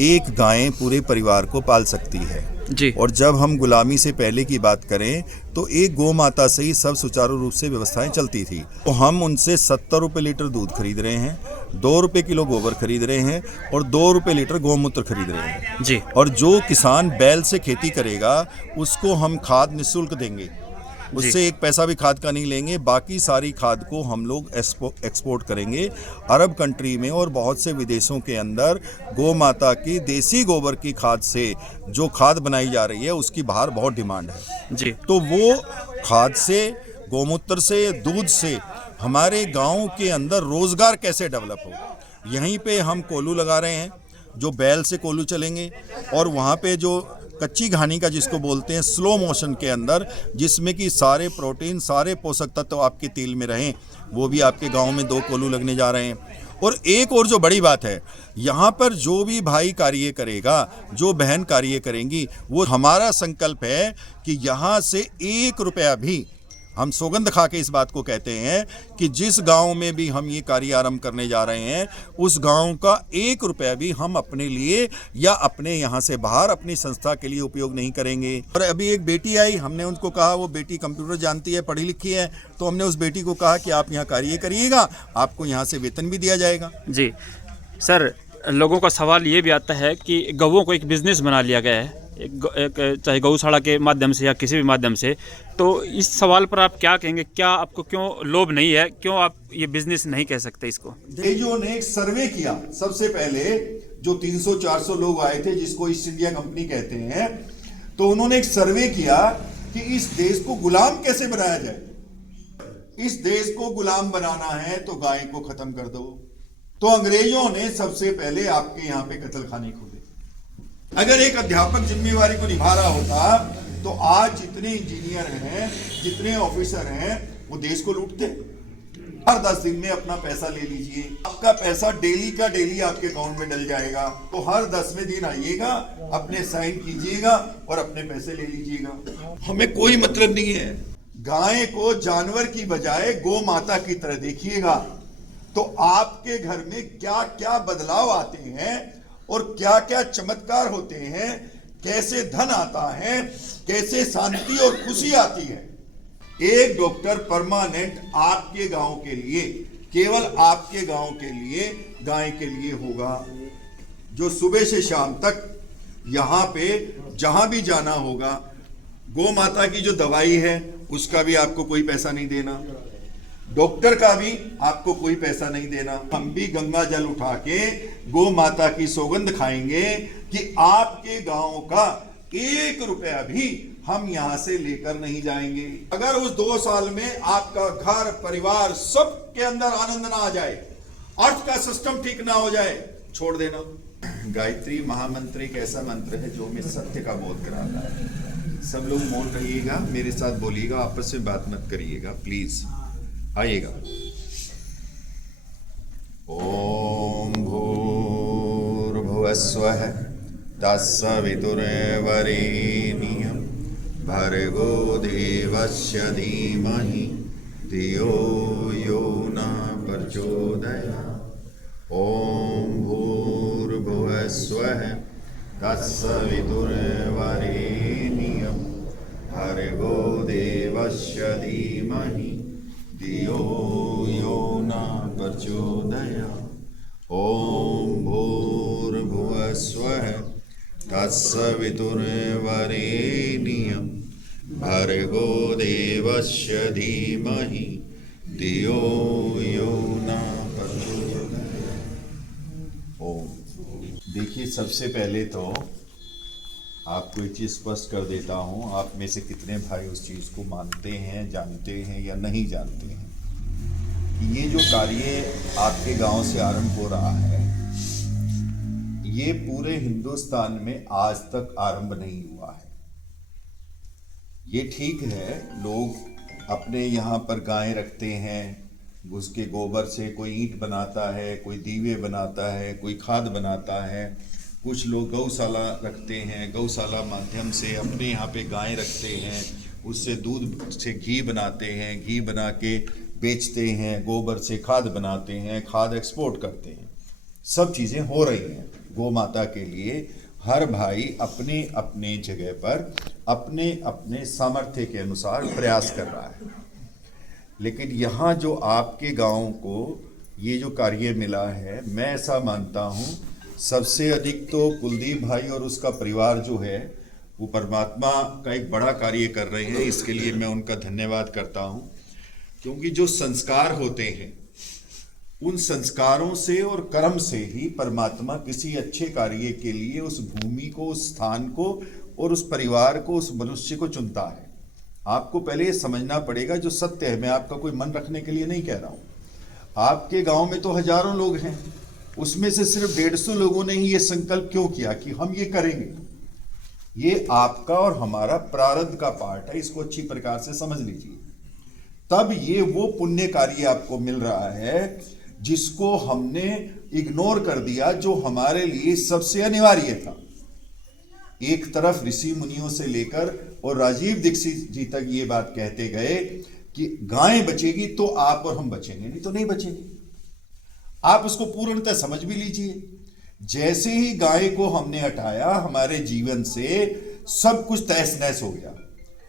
एक गाय पूरे परिवार को पाल सकती है जी। और जब हम गुलामी से पहले की बात करें तो एक गौ माता से ही सब सुचारू रूप से व्यवस्थाएं चलती थी। तो हम उनसे 70 रुपये लीटर दूध खरीद रहे हैं, 2 रुपये किलो गोबर खरीद रहे हैं और 2 रुपये लीटर गौमूत्र खरीद रहे हैं जी। और जो किसान बैल से खेती करेगा उसको हम खाद निःशुल्क देंगे, उससे एक पैसा भी खाद का नहीं लेंगे। बाकी सारी खाद को हम लोग एक्सपोर्ट करेंगे अरब कंट्री में और बहुत से विदेशों के अंदर। गौ माता की देसी गोबर की खाद से जो खाद बनाई जा रही है उसकी बाहर बहुत डिमांड है जी। तो वो खाद से, गौमूत्र से, दूध से हमारे गांव के अंदर रोजगार कैसे डेवलप हो। यहीं पे हम कोल्हू लगा रहे हैं जो बैल से कोल्हू चलेंगे और वहाँ पे जो कच्ची घानी का जिसको बोलते हैं स्लो मोशन के अंदर, जिसमें कि सारे प्रोटीन, सारे पोषक तत्व आपके तेल में रहें, वो भी आपके गांव में 2 कोल्हू लगने जा रहे हैं। और एक और जो बड़ी बात है, यहाँ पर जो भी भाई कार्य करेगा, जो बहन कार्य करेंगी, वो हमारा संकल्प है कि यहाँ से 1 रुपया भी, हम सौगंध खा के इस बात को कहते हैं कि जिस गांव में भी हम ये कार्य आरंभ करने जा रहे हैं उस गांव का 1 रुपया भी हम अपने लिए या अपने यहाँ से बाहर अपनी संस्था के लिए उपयोग नहीं करेंगे। और अभी एक बेटी आई, हमने उनको कहा, वो बेटी कंप्यूटर जानती है, पढ़ी लिखी है, तो हमने उस बेटी को कहा कि आप यहाँ कार्य करिएगा, आपको यहाँ से वेतन भी दिया जाएगा। जी सर, लोगों का सवाल ये भी आता है कि गौओं को एक बिज़नेस बना लिया गया है, एक चाहे गौशाला के माध्यम से या किसी भी माध्यम से। तो इस सवाल पर आप क्या कहेंगे? क्या आपको क्यों लोभ नहीं है, क्यों आप ये बिजनेस नहीं कह सकते इसको? जो ने एक सर्वे किया सबसे पहले, जो 300-400 लोग आए थे जिसको ईस्ट इंडिया कंपनी कहते हैं, तो उन्होंने एक सर्वे किया कि इस देश को गुलाम कैसे बनाया जाए। इस देश को गुलाम बनाना है तो गाय को खत्म कर दो। तो अंग्रेजों ने सबसे पहले आपके यहाँ पे कत्ल खाने खोले। अगर एक अध्यापक जिम्मेवारी को निभा रहा होता तो आज जितने इंजीनियर हैं, जितने ऑफिसर हैं, वो देश को लूटते। हर 10 दिन में अपना पैसा ले लीजिए, आपका पैसा डेली का डेली आपके अकाउंट में डल जाएगा। तो हर 10वें दिन आइएगा, अपने साइन कीजिएगा और अपने पैसे ले लीजिएगा। हमें कोई मतलब नहीं है। गाय को जानवर की बजाय गौ माता की तरह देखिएगा तो आपके घर में क्या क्या बदलाव आते हैं और क्या क्या चमत्कार होते हैं, कैसे धन आता है, कैसे शांति और खुशी आती है। एक डॉक्टर परमानेंट आपके गांव के लिए, केवल आपके गांव के लिए, गाय के लिए होगा, जो सुबह से शाम तक यहां पे जहां भी जाना होगा। गौ माता की जो दवाई है उसका भी आपको कोई पैसा नहीं देना, डॉक्टर का भी आपको कोई पैसा नहीं देना। हम भी गंगा जल उठा के गौ माता की सौगंध खाएंगे कि आपके गांव का 1 रुपया भी हम यहां से लेकर नहीं जाएंगे। अगर उस 2 साल में आपका घर परिवार सब के अंदर आनंद ना आ जाए, अर्थ का सिस्टम ठीक ना हो जाए, छोड़ देना। गायत्री महामंत्र एक ऐसा मंत्र है जो हमें सत्य का बोध कराता है। सब लोग मौन रहिएगा, मेरे साथ बोलिएगा, आपस में बात मत करिएगा, प्लीज आइएगा। ओम भूर्भुवस्वः तत्सवितुर्वरेण्यं भर्गो देवस्य धीमहि धियो यो न प्रचोदयात्। ओम भूर्भुवस्वः तत्सवितुर्वरेण्यं भर्गो देवस्य धीमहि धियो यो न प्रचोदयात्। ओम भूर्भुवस्वः तत्सवितुर्वरेण्यं भर्गो देवस्य धीमहि धियो यो न प्रचोदयात्। ओम। देखिए, सबसे पहले तो आपको एक चीज़ स्पष्ट कर देता हूँ, आप में से कितने भाई उस चीज़ को मानते हैं, जानते हैं या नहीं जानते हैं कि ये जो कार्य आपके गांव से आरंभ हो रहा है, ये पूरे हिंदुस्तान में आज तक आरंभ नहीं हुआ है। ये ठीक है, लोग अपने यहाँ पर गाय रखते हैं, उसके गोबर से कोई ईंट बनाता है, कोई दीवे बनाता है, कोई खाद बनाता है, कुछ लोग गौशाला रखते हैं, गौशाला माध्यम से अपने यहाँ पे गाय रखते हैं, उससे दूध से घी बनाते हैं, घी बना के बेचते हैं, गोबर से खाद बनाते हैं, खाद एक्सपोर्ट करते हैं। सब चीज़ें हो रही हैं। गौ माता के लिए हर भाई अपने अपने जगह पर अपने अपने सामर्थ्य के अनुसार प्रयास कर रहा है। लेकिन यहाँ जो आपके गांव को ये जो कार्य मिला है, मैं ऐसा मानता हूँ सबसे अधिक तो कुलदीप भाई और उसका परिवार जो है वो परमात्मा का एक बड़ा कार्य कर रहे हैं। इसके लिए मैं उनका धन्यवाद करता हूँ, क्योंकि जो संस्कार होते हैं उन संस्कारों से और कर्म से ही परमात्मा किसी अच्छे कार्य के लिए उस भूमि को, उस स्थान को और उस परिवार को, उस मनुष्य को चुनता है। आपको पहले ये समझना पड़ेगा जो सत्य है। मैं आपका कोई मन रखने के लिए नहीं कह रहा हूँ। आपके गांव में तो हजारों लोग हैं, उसमें से सिर्फ 150 लोगों ने ही ये संकल्प क्यों किया कि हम ये करेंगे। ये आपका और हमारा प्रारब्ध का पार्ट है, इसको अच्छी प्रकार से समझ लीजिए। तब ये वो पुण्य कार्य आपको मिल रहा है जिसको हमने इग्नोर कर दिया, जो हमारे लिए सबसे अनिवार्य था। एक तरफ ऋषि मुनियों से लेकर और राजीव दीक्षित जी तक ये बात कहते गए कि गाय बचेगी तो आप और हम बचेंगे, नहीं तो नहीं बचेंगे। आप उसको पूर्णतः समझ भी लीजिए। जैसे ही गाय को हमने हटाया, हमारे जीवन से सब कुछ तहस नहस हो गया।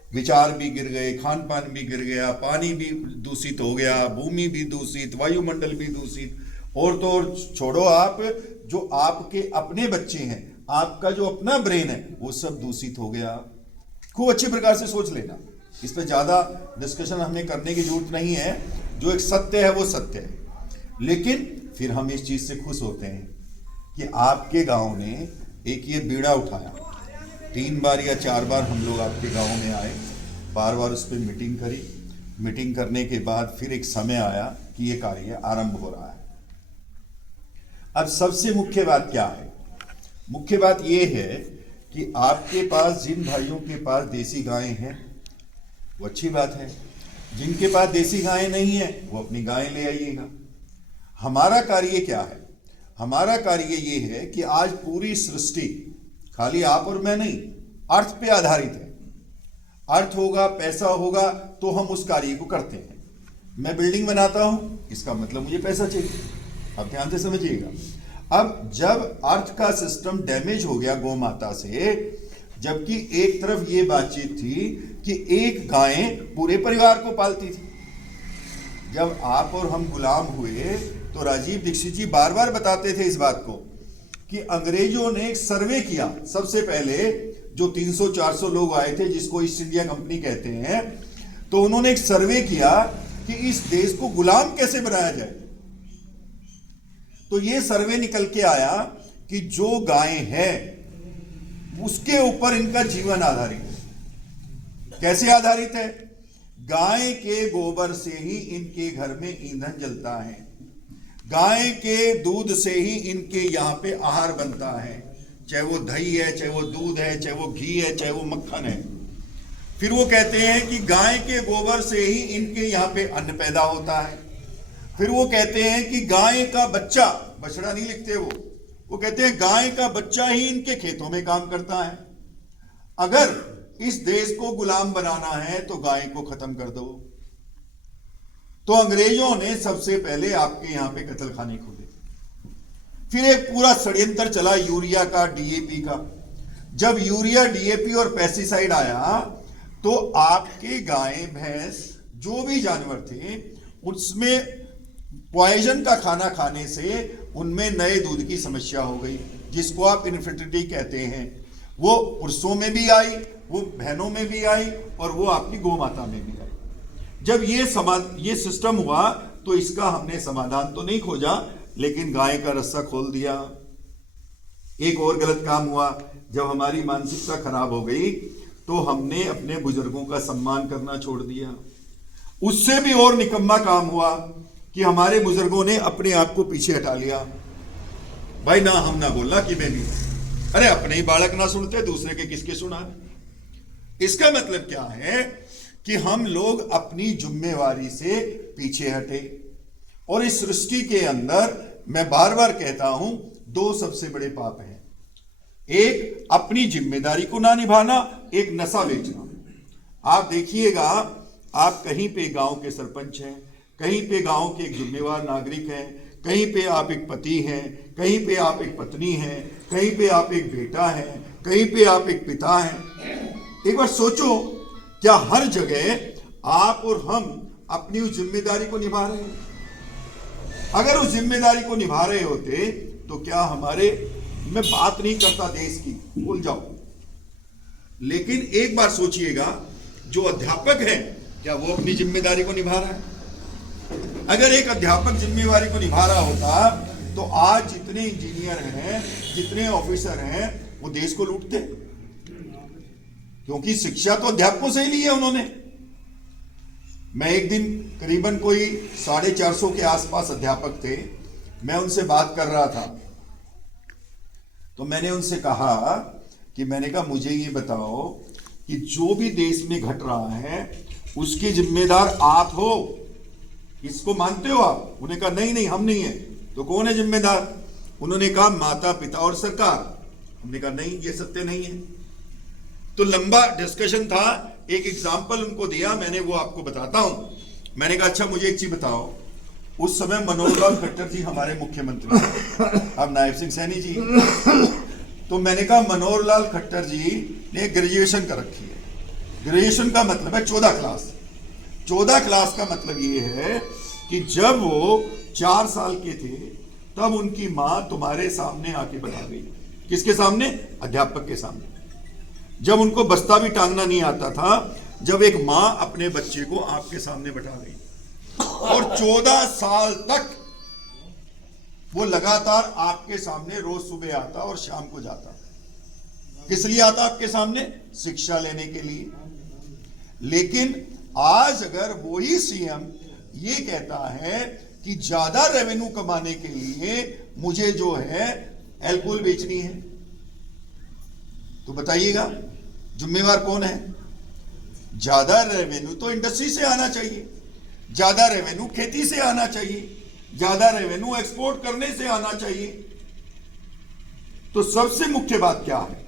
विचार भी गिर गए, खान पान भी गिर गया, पानी भी दूषित हो गया, भूमि भी दूषित, वायुमंडल भी दूषित, और तो और छोड़ो, आप जो आपके अपने बच्चे हैं, आपका जो अपना ब्रेन है, वो सब दूषित हो गया। खूब अच्छी प्रकार से सोच लेना, इस पर ज्यादा डिस्कशन हमें करने की जरूरत नहीं है। जो एक सत्य है वो सत्य है। लेकिन फिर हम इस चीज से खुश होते हैं कि आपके गांव ने एक ये बीड़ा उठाया। 3 बार या 4 बार हम लोग आपके गांव में आए, बार बार उस पर मीटिंग करी। मीटिंग करने के बाद फिर एक समय आया कि ये कार्य आरंभ हो रहा है। अब सबसे मुख्य बात क्या है? मुख्य बात ये है कि आपके पास जिन भाइयों के पास देसी गायें हैं वो अच्छी बात है, जिनके पास देसी गायें नहीं है वो अपनी गायें ले आइएगा। हमारा कार्य क्या है? हमारा कार्य ये है कि आज पूरी सृष्टि खाली आप और मैं नहीं, अर्थ पे आधारित है। अर्थ होगा, पैसा होगा तो हम उस कार्य को करते हैं। मैं बिल्डिंग बनाता हूं, इसका मतलब मुझे पैसा चाहिए। अब ध्यान से समझिएगा। अब जब अर्थ का सिस्टम डैमेज हो गया गौ माता से, जबकि एक तरफ ये बातचीत थी कि एक गाय पूरे परिवार को पालती थी। जब आप और हम गुलाम हुए तो राजीव दीक्षित जी बार बार बताते थे इस बात को कि अंग्रेजों ने एक सर्वे किया। सबसे पहले जो 300-400 लोग आए थे, जिसको ईस्ट इंडिया कंपनी कहते हैं, तो उन्होंने एक सर्वे किया कि इस देश को गुलाम कैसे बनाया जाए। तो ये सर्वे निकल के आया कि जो गाय है उसके ऊपर इनका जीवन आधारित है। कैसे आधारित है? गाय के गोबर से ही इनके घर में ईंधन जलता है, गाय के दूध से ही इनके यहाँ पे आहार बनता है, चाहे वो दही है, चाहे वो दूध है, चाहे वो घी है, चाहे वो मक्खन है। फिर वो कहते हैं कि गाय के गोबर से ही इनके यहाँ पे अन्न पैदा होता है। फिर वो कहते हैं कि गाय का बच्चा, बछड़ा नहीं लिखते वो कहते हैं गाय का बच्चा ही इनके खेतों में काम करता है। अगर इस देश को गुलाम बनाना है तो गाय को खत्म कर दो। तो अंग्रेजों ने सबसे पहले आपके यहां पे कत्ल खाने खोले। फिर एक पूरा षड्यंत्र चला यूरिया का, डीएपी का। जब यूरिया, डीएपी और पेस्टिसाइड आया तो आपके गाय, भैंस, जो भी जानवर थे, उसमें पॉइजन का खाना खाने से उनमें नए दूध की समस्या हो गई, जिसको आप इनफर्टिलिटी कहते हैं। वो पुरुषों में भी आई, वो बहनों में भी आई, और वो आपकी गौ माता में भी आई। जब ये सिस्टम हुआ तो इसका हमने समाधान तो नहीं खोजा, लेकिन गाय का रस्सा खोल दिया। एक और गलत काम हुआ, जब हमारी मानसिकता खराब हो गई तो हमने अपने बुजुर्गों का सम्मान करना छोड़ दिया। उससे भी और निकम्मा काम हुआ कि हमारे बुजुर्गों ने अपने आप को पीछे हटा लिया। भाई ना हम ना बोलना कि मैं भी, अरे अपने ही बालक ना सुनते, दूसरे के किसके सुना। इसका मतलब क्या है कि हम लोग अपनी जिम्मेवारी से पीछे हटे। और इस सृष्टि के अंदर मैं बार बार कहता हूं, 2 सबसे बड़े पाप हैं। एक अपनी जिम्मेदारी को ना निभाना, एक नशा बेचना। आप देखिएगा, आप कहीं पे गांव के सरपंच हैं, कहीं पे गांव के एक जिम्मेवार नागरिक हैं, कहीं पे आप एक पति हैं, कहीं पे आप एक पत्नी हैं, कहीं पे आप एक बेटा हैं, कहीं पे आप एक पिता हैं। एक बार सोचो, क्या हर जगह आप और हम अपनी उस जिम्मेदारी को निभा रहे हैं? अगर उस जिम्मेदारी को निभा रहे होते तो क्या हमारे, मैं बात नहीं करता देश की, भूल जाओ, लेकिन एक बार सोचिएगा, जो अध्यापक है क्या वो अपनी जिम्मेदारी को निभा रहा है? अगर एक अध्यापक जिम्मेदारी को निभा रहा होता तो आज जितने इंजीनियर हैं, जितने ऑफिसर हैं, वो देश को लूटते, क्योंकि शिक्षा तो अध्यापकों से ही ली है उन्होंने। मैं एक दिन करीबन कोई 450 के आसपास अध्यापक थे, मैं उनसे बात कर रहा था, तो मैंने उनसे कहा कि मैंने कहा मुझे ये बताओ कि जो भी देश में घट रहा है उसके जिम्मेदार आप हो, इसको मानते हो आप? उन्होंने कहा नहीं नहीं हम नहीं है। तो कौन है जिम्मेदार? उन्होंने कहा माता पिता और सरकार। हमने कहा नहीं, ये सत्य नहीं है। तो लंबा डिस्कशन था, एक एग्जाम्पल उनको दिया मैंने, वो आपको बताता हूं। मैंने कहा अच्छा मुझे एक चीज बताओ, उस समय मनोहर लाल खट्टर जी हमारे मुख्यमंत्री, अब नायब सिंह सैनी जी। तो मैंने कहा मनोहर लाल खट्टर जी ने ग्रेजुएशन कर रखी है। ग्रेजुएशन का मतलब है 14 क्लास। 14 क्लास का मतलब ये है कि जब वो 4 साल के थे तब उनकी मां तुम्हारे सामने आके बता गई। किसके सामने? अध्यापक के सामने। जब उनको बस्ता भी टांगना नहीं आता था, जब एक मां अपने बच्चे को आपके सामने बैठा गई, और 14 साल तक वो लगातार आपके सामने रोज सुबह आता और शाम को जाता। किस लिए आता आपके सामने? शिक्षा लेने के लिए। लेकिन आज अगर वही सीएम ये कहता है कि ज्यादा रेवेन्यू कमाने के लिए मुझे जो है अल्कोहल बेचनी है, तो बताइएगा जिम्मेवार कौन है? ज्यादा रेवेन्यू तो इंडस्ट्री से आना चाहिए, ज्यादा रेवेन्यू खेती से आना चाहिए, ज्यादा रेवेन्यू एक्सपोर्ट करने से आना चाहिए। तो सबसे मुख्य बात क्या है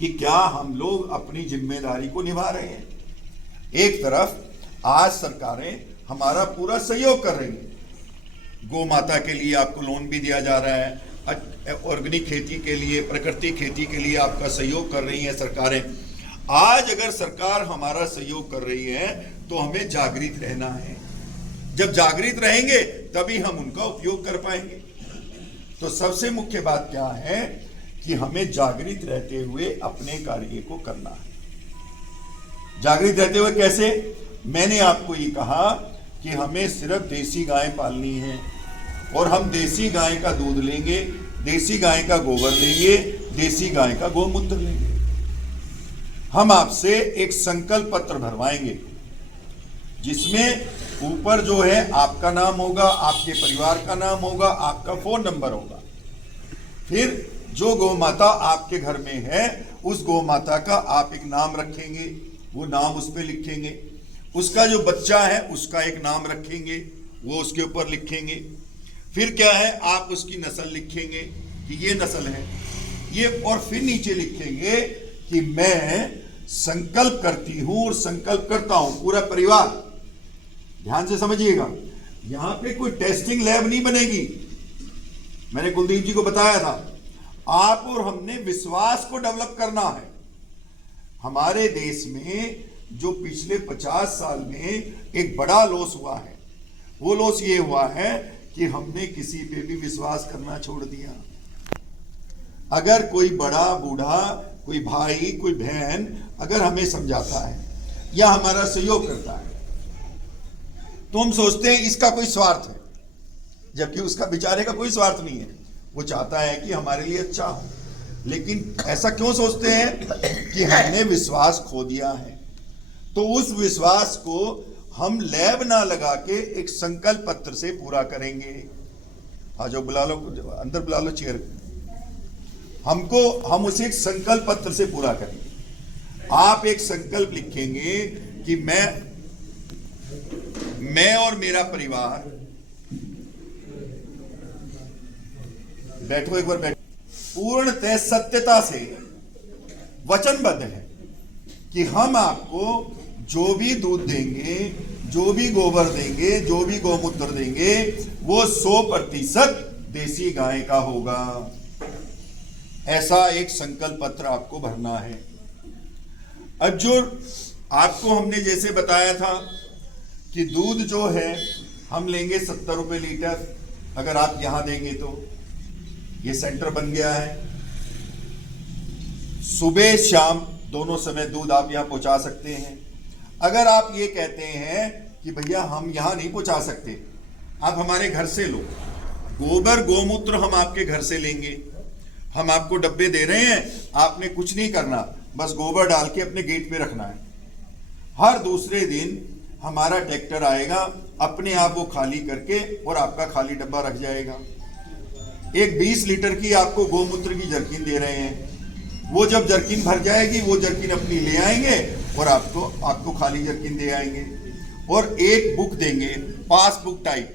कि क्या हम लोग अपनी जिम्मेदारी को निभा रहे हैं? एक तरफ आज सरकारें हमारा पूरा सहयोग कर रही हैं, गौ माता के लिए आपको लोन भी दिया जा रहा है, ऑर्गेनिक खेती के लिए, प्राकृतिक खेती के लिए आपका सहयोग कर रही हैं सरकारें। आज अगर सरकार हमारा सहयोग कर रही है तो हमें जागृत रहना है। जब जागृत रहेंगे तभी हम उनका उपयोग कर पाएंगे। तो सबसे मुख्य बात क्या है कि हमें जागृत रहते हुए अपने कार्य को करना है। जागृत रहते हुए कैसे? मैंने आपको ये कहा कि हमें सिर्फ देसी गाय पालनी है, और हम देसी गाय का दूध लेंगे, देसी गाय का गोबर लेंगे, देसी गाय का गोमूत्र लेंगे। हम आपसे एक संकल्प पत्र भरवाएंगे जिसमें ऊपर जो है आपका नाम होगा, आपके परिवार का नाम होगा, आपका फोन नंबर होगा। फिर जो गौ माता आपके घर में है उस गौ माता का आप एक नाम रखेंगे, वो नाम उस पर लिखेंगे। उसका जो बच्चा है उसका एक नाम रखेंगे, वो उसके ऊपर लिखेंगे। फिर क्या है, आप उसकी नस्ल लिखेंगे कि ये नस्ल है ये, और फिर नीचे लिखेंगे कि मैं संकल्प करती हूं और संकल्प करता हूं, पूरा परिवार। ध्यान से समझिएगा, यहां पे कोई टेस्टिंग लैब नहीं बनेगी। मैंने कुलदीप जी को बताया था, आप और हमने विश्वास को डेवलप करना है। हमारे देश में जो पिछले 50 साल में एक बड़ा लॉस हुआ है, वो लॉस ये हुआ है कि हमने किसी पे भी विश्वास करना छोड़ दिया। अगर कोई बड़ा बूढ़ा, कोई भाई, कोई बहन अगर हमें समझाता है या हमारा सहयोग करता है तो हम सोचते हैं इसका कोई स्वार्थ है, जबकि उसका बेचारे का कोई स्वार्थ नहीं है। वो चाहता है कि हमारे लिए अच्छा हो। लेकिन ऐसा क्यों सोचते हैं कि हमने विश्वास खो दिया है। तो उस विश्वास को हम लैब ना लगा के एक संकल्प पत्र से पूरा करेंगे। आ जाओ, बुला लो, अंदर बुला लो चेयर। हम उसे एक संकल्प पत्र से पूरा करेंगे। आप एक संकल्प लिखेंगे कि मैं और मेरा परिवार, बैठो एक बार, बैठो, पूर्णतः सत्यता से वचनबद्ध है कि हम आपको जो भी दूध देंगे, जो भी गोबर देंगे, जो भी गौमूत्र देंगे, वो 100% देसी गाय का होगा। ऐसा एक संकल्प पत्र आपको भरना है। अब जो आपको हमने जैसे बताया था कि दूध जो है हम लेंगे 70 रुपए लीटर, अगर आप यहां देंगे तो ये सेंटर बन गया है। सुबह शाम दोनों समय दूध आप यहां पहुंचा सकते हैं। अगर आप ये कहते हैं कि भैया हम यहां नहीं पहुंचा सकते, आप हमारे घर से लो, गोबर गौमूत्र हम आपके घर से लेंगे, हम आपको डब्बे दे रहे हैं, आपने कुछ नहीं करना, बस गोबर डाल के अपने गेट पे रखना है। हर दूसरे दिन हमारा ट्रैक्टर आएगा, अपने आप वो खाली करके और आपका खाली डब्बा रख जाएगा। एक 20 लीटर की आपको गौमूत्र की जर्किन दे रहे हैं, वो जब जर्किन भर जाएगी वो जर्किन अपनी ले आएंगे और आपको खाली जर्किन दे आएंगे। और एक बुक देंगे, पासबुक टाइप,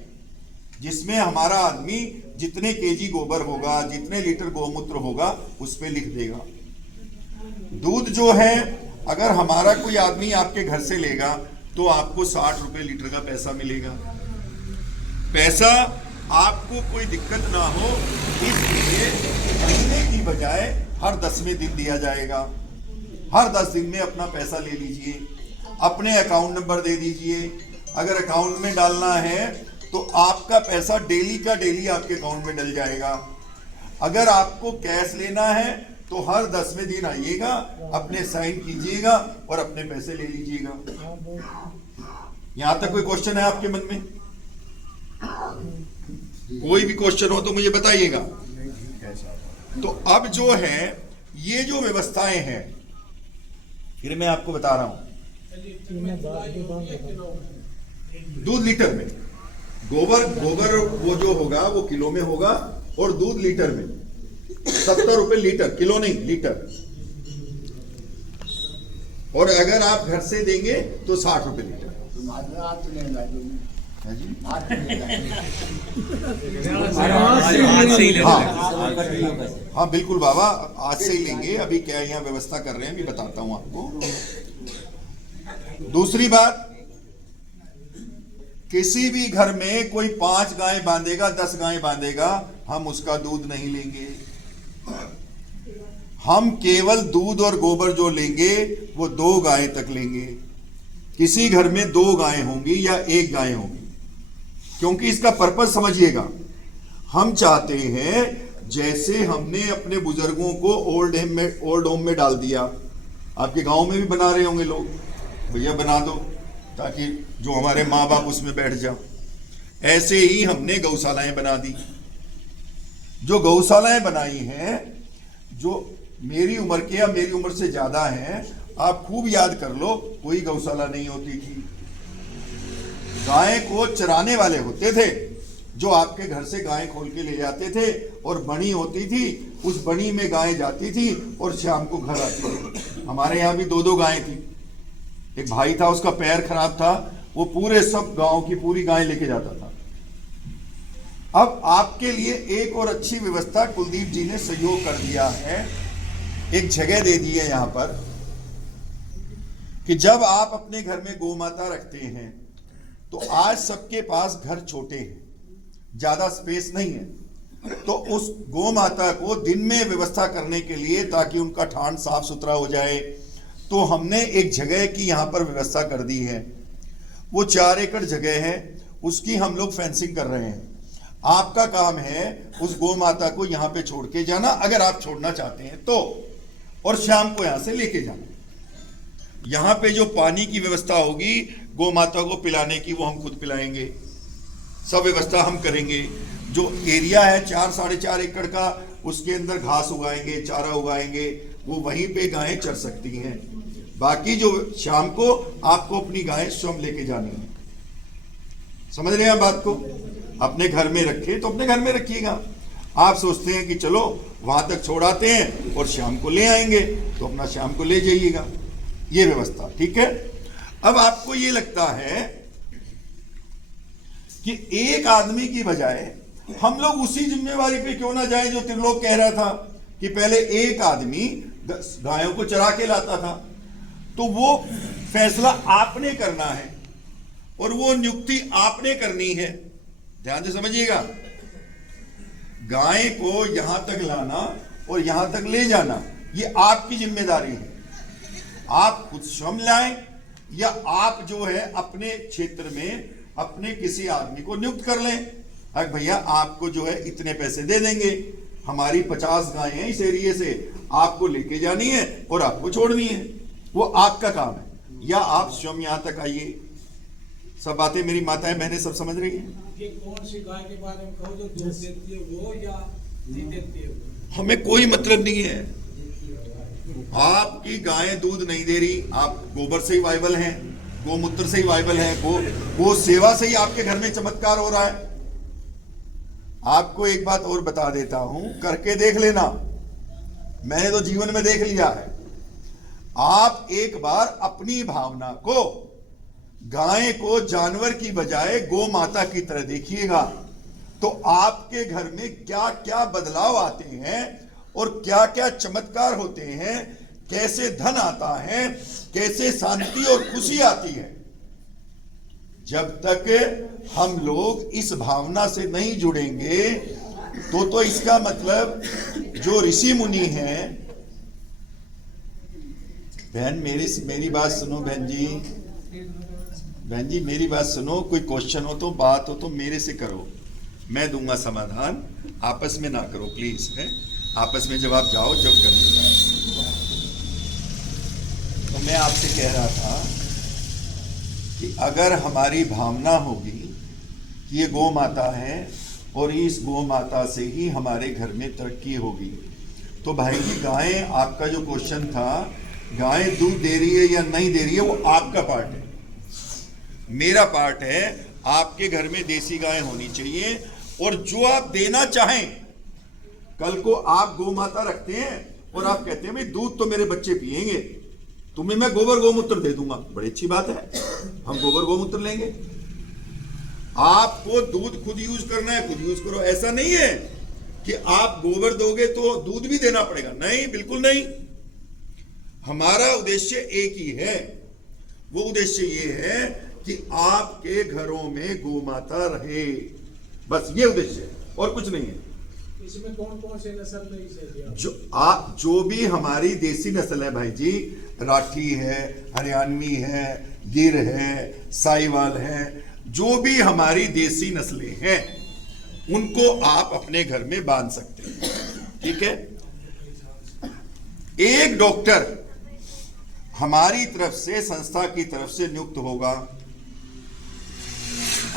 जिसमें हमारा आदमी जितने केजी गोबर होगा, जितने लीटर गौमूत्र होगा, उस पे लिख देगा। दूध जो है अगर हमारा कोई आदमी आपके घर से लेगा तो आपको 60 रुपए लीटर का पैसा मिलेगा। पैसा आपको कोई दिक्कत ना हो इसलिए महीने की बजाय हर 10वें दिन दिया जाएगा। हर 10 दिन में अपना पैसा ले लीजिए, अपने अकाउंट नंबर दे दीजिए। अगर अकाउंट में डालना है तो आपका पैसा डेली का डेली आपके अकाउंट में डल जाएगा। अगर आपको कैश लेना है तो हर 10वें दिन आइएगा, अपने साइन कीजिएगा और अपने पैसे ले लीजिएगा। यहां तक कोई क्वेश्चन है आपके मन में? कोई भी क्वेश्चन हो तो मुझे बताइएगा। तो अब जो है ये जो व्यवस्थाएं हैं, फिर मैं आपको बता रहा हूं। दूध लीटर में, गोबर वो जो होगा वो किलो में होगा और दूध लीटर में 70 रुपए लीटर, किलो नहीं लीटर। और अगर आप घर से देंगे तो 60 रुपए लीटर। हाँ बिल्कुल बाबा, आज से ही लेंगे। अभी क्या यहाँ व्यवस्था कर रहे हैं, अभी बताता हूं आपको। दूसरी बात, किसी भी घर में कोई 5 गाय बांधेगा, 10 गाय बांधेगा, हम उसका दूध नहीं लेंगे। हम केवल दूध और गोबर जो लेंगे वो 2 गाय तक लेंगे। किसी घर में 2 गाय होंगी या 1 गाय होगी, क्योंकि इसका पर्पस समझिएगा। हम चाहते हैं जैसे हमने अपने बुजुर्गों को ओल्ड होम में डाल दिया, आपके गांव में भी बना रहे होंगे लोग, भैया बना दो ताकि जो हमारे माँ बाप उसमें बैठ जाओ। ऐसे ही हमने गौशालाएं बना दी। जो गौशालाएं बनाई हैं, जो मेरी उम्र के या मेरी उम्र से ज्यादा हैं, आप खूब याद कर लो, कोई गौशाला नहीं होती थी। गाय को चराने वाले होते थे जो आपके घर से गाय खोल के ले जाते थे, और बनी होती थी, उस बनी में गाय जाती थी और शाम को घर आती थी। हमारे यहाँ भी 2-2 गायें थी। एक भाई था, उसका पैर खराब था, वो पूरे सब गांव की पूरी गाय लेके जाता था। अब आपके लिए एक और अच्छी व्यवस्था कुलदीप जी ने सहयोग कर दिया है। एक जगह दे दी है यहां पर कि जब आप अपने घर में गौ माता रखते हैं तो आज सबके पास घर छोटे हैं, ज्यादा स्पेस नहीं है, तो उस गौ माता को दिन में व्यवस्था करने के लिए, ताकि उनका ठान साफ सुथरा हो जाए, तो हमने एक जगह की यहां पर व्यवस्था कर दी है। वो 4 एकड़ जगह है, उसकी हम लोग फेंसिंग कर रहे हैं। आपका काम है उस गौ माता को यहां पे छोड़ के जाना, अगर आप छोड़ना चाहते हैं तो, और शाम को यहां से लेके जाना। यहां पे जो पानी की व्यवस्था होगी गौ माता को पिलाने की, वो हम खुद पिलाएंगे, सब व्यवस्था हम करेंगे। जो एरिया है 4-4.5 एकड़ का, उसके अंदर घास उगाएंगे, चारा उगाएंगे, वो वहीं पे गायें चर सकती हैं। बाकी जो शाम को आपको अपनी गायें स्वयं लेके जानी है। समझ रहे हैं बात को? अपने घर में रखे तो अपने घर में रखिएगा। आप सोचते हैं कि चलो वहां तक छोड़ाते हैं और शाम को ले आएंगे, तो अपना शाम को ले जाइएगा। ये व्यवस्था ठीक है। अब आपको ये लगता है कि एक आदमी की बजाय हम लोग उसी जिम्मेवारी पे क्यों ना जाए जो त्रिलोक कह रहा था कि पहले एक आदमी गायों को चरा के लाता था। तो वो फैसला आपने करना है, और वो नियुक्ति आपने करनी है। ध्यान से समझिएगा, गाय को यहां तक लाना और यहां तक ले जाना ये आपकी जिम्मेदारी है। आप खुद स्वयं लाएं या आप जो है अपने क्षेत्र में अपने किसी आदमी को नियुक्त कर लें। अरे भैया आपको जो है इतने पैसे दे देंगे, हमारी 50 गायें हैं इस एरिया से, आपको लेके जानी है और आपको छोड़नी है, वो आपका काम है। या आप स्वयं यहां तक आइए। सब बातें मेरी माताएं बहनें सब समझ रही हैं। ये कौन सी गाय के बारे में कहो जो दूध देती है वो या नहीं देती है वो? हमें कोई मतलब नहीं है। आपकी गाय दूध नहीं दे रही, आप गोबर से ही वाइबल हैं, गोमूत्र से ही वाइबल हैं, वो सेवा से ही आपके घर में चमत्कार हो रहा है। आपको एक बात और बता देता हूं, करके देख लेना, मैंने तो जीवन में देख लिया है। आप एक बार अपनी भावना को गाय को जानवर की बजाय गौ माता की तरह देखिएगा, तो आपके घर में क्या क्या बदलाव आते हैं और क्या क्या चमत्कार होते हैं, कैसे धन आता है, कैसे शांति और खुशी आती है। जब तक हम लोग इस भावना से नहीं जुड़ेंगे तो इसका मतलब जो ऋषि मुनि हैं, बहन मेरी बात सुनो बहन जी मेरी बात सुनो। कोई क्वेश्चन हो तो बात हो तो मेरे से करो, मैं दूंगा समाधान, आपस में ना करो प्लीज। है आपस में जब आप जाओ जब करने जाओ। तो मैं आपसे कह रहा था कि अगर हमारी भावना होगी कि ये गौ माता है और इस गौ माता से ही हमारे घर में तरक्की होगी, तो भाई जी गाय, आपका जो क्वेश्चन था गाय दूध दे रही है या नहीं दे रही है, वो आपका पार्ट है, मेरा पार्ट है। आपके घर में देसी गाय होनी चाहिए और जो आप देना चाहें, कल को आप गौ माता रखते हैं और आप कहते हैं भाई दूध तो मेरे बच्चे पिएंगे, तुम्हें मैं गोबर गोमूत्र दे दूंगा, बड़ी अच्छी बात है, हम गोबर गोमूत्र लेंगे। आपको दूध खुद यूज करना है, खुद यूज करो। ऐसा नहीं है कि आप गोबर दोगे तो दूध भी देना पड़ेगा, नहीं, बिल्कुल नहीं। हमारा उद्देश्य एक ही है, वो उद्देश्य ये है कि आपके घरों में गौ माता रहे, बस ये उद्देश्य है और कुछ नहीं है। इसमें कौन कौन से नस्ल में इसे जो भी हमारी देसी नस्ल है भाई जी, राठी है, हरियाणवी है, गिर है, साहिवाल है, जो भी हमारी देसी नस्लें हैं उनको आप अपने घर में बांध सकते हैं, ठीक है। एक डॉक्टर हमारी तरफ से, संस्था की तरफ से नियुक्त होगा।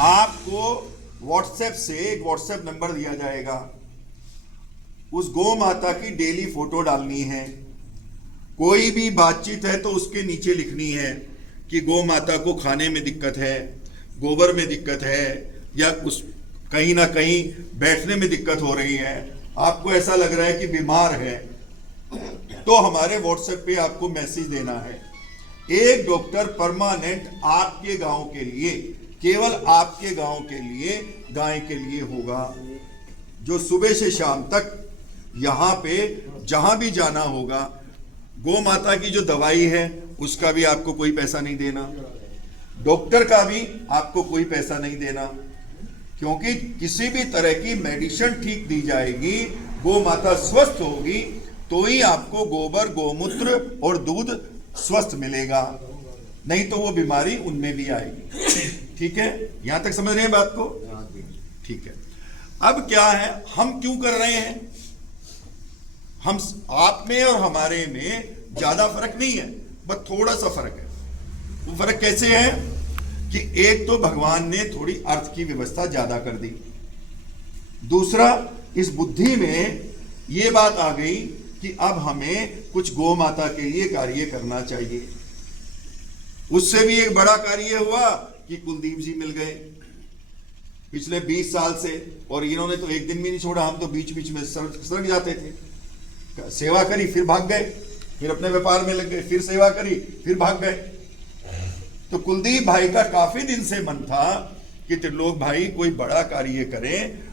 आपको व्हाट्सएप से एक व्हाट्सएप नंबर दिया जाएगा, उस गौ माता की डेली फोटो डालनी है। कोई भी बातचीत है तो उसके नीचे लिखनी है कि गौ माता को खाने में दिक्कत है, गोबर में दिक्कत है, या उस कहीं ना कहीं बैठने में दिक्कत हो रही है, आपको ऐसा लग रहा है कि बीमार है, तो हमारे व्हाट्सएप पे आपको मैसेज देना है। एक डॉक्टर परमानेंट आपके गांव के लिए, केवल आपके गांव के लिए, गाय के लिए होगा, जो सुबह से शाम तक यहां पे जहां भी जाना होगा। गौ माता की जो दवाई है उसका भी आपको कोई पैसा नहीं देना, डॉक्टर का भी आपको कोई पैसा नहीं देना, क्योंकि किसी भी तरह की मेडिसिन ठीक दी जाएगी, गौ माता स्वस्थ होगी तो ही आपको गोबर, गोमूत्र और दूध स्वस्थ मिलेगा, नहीं तो वो बीमारी उनमें भी आएगी। ठीक है, यहां तक समझ रहे हैं बात को? ठीक है। अब क्या है, हम क्यों कर रहे हैं? हम, आप में और हमारे में ज्यादा फर्क नहीं है, बस थोड़ा सा फर्क है। वो फर्क कैसे है कि एक तो भगवान ने थोड़ी अर्थ की व्यवस्था ज्यादा कर दी, दूसरा इस बुद्धि में ये बात आ गई कि अब हमें कुछ गौ माता के लिए कार्य करना चाहिए। उससे भी एक बड़ा कार्य हुआ कि कुलदीप जी मिल गए पिछले 20 साल से, और इन्होंने तो एक दिन भी नहीं छोड़ा, हम तो बीच बीच में सड़क जाते थे, सेवा करी फिर भाग गए, फिर अपने व्यापार में लग गए, फिर सेवा करी फिर भाग गए। तो कुलदीप भाई का काफी दिन से मन था कि त्रिलोक भाई कोई बड़ा कार्य करें।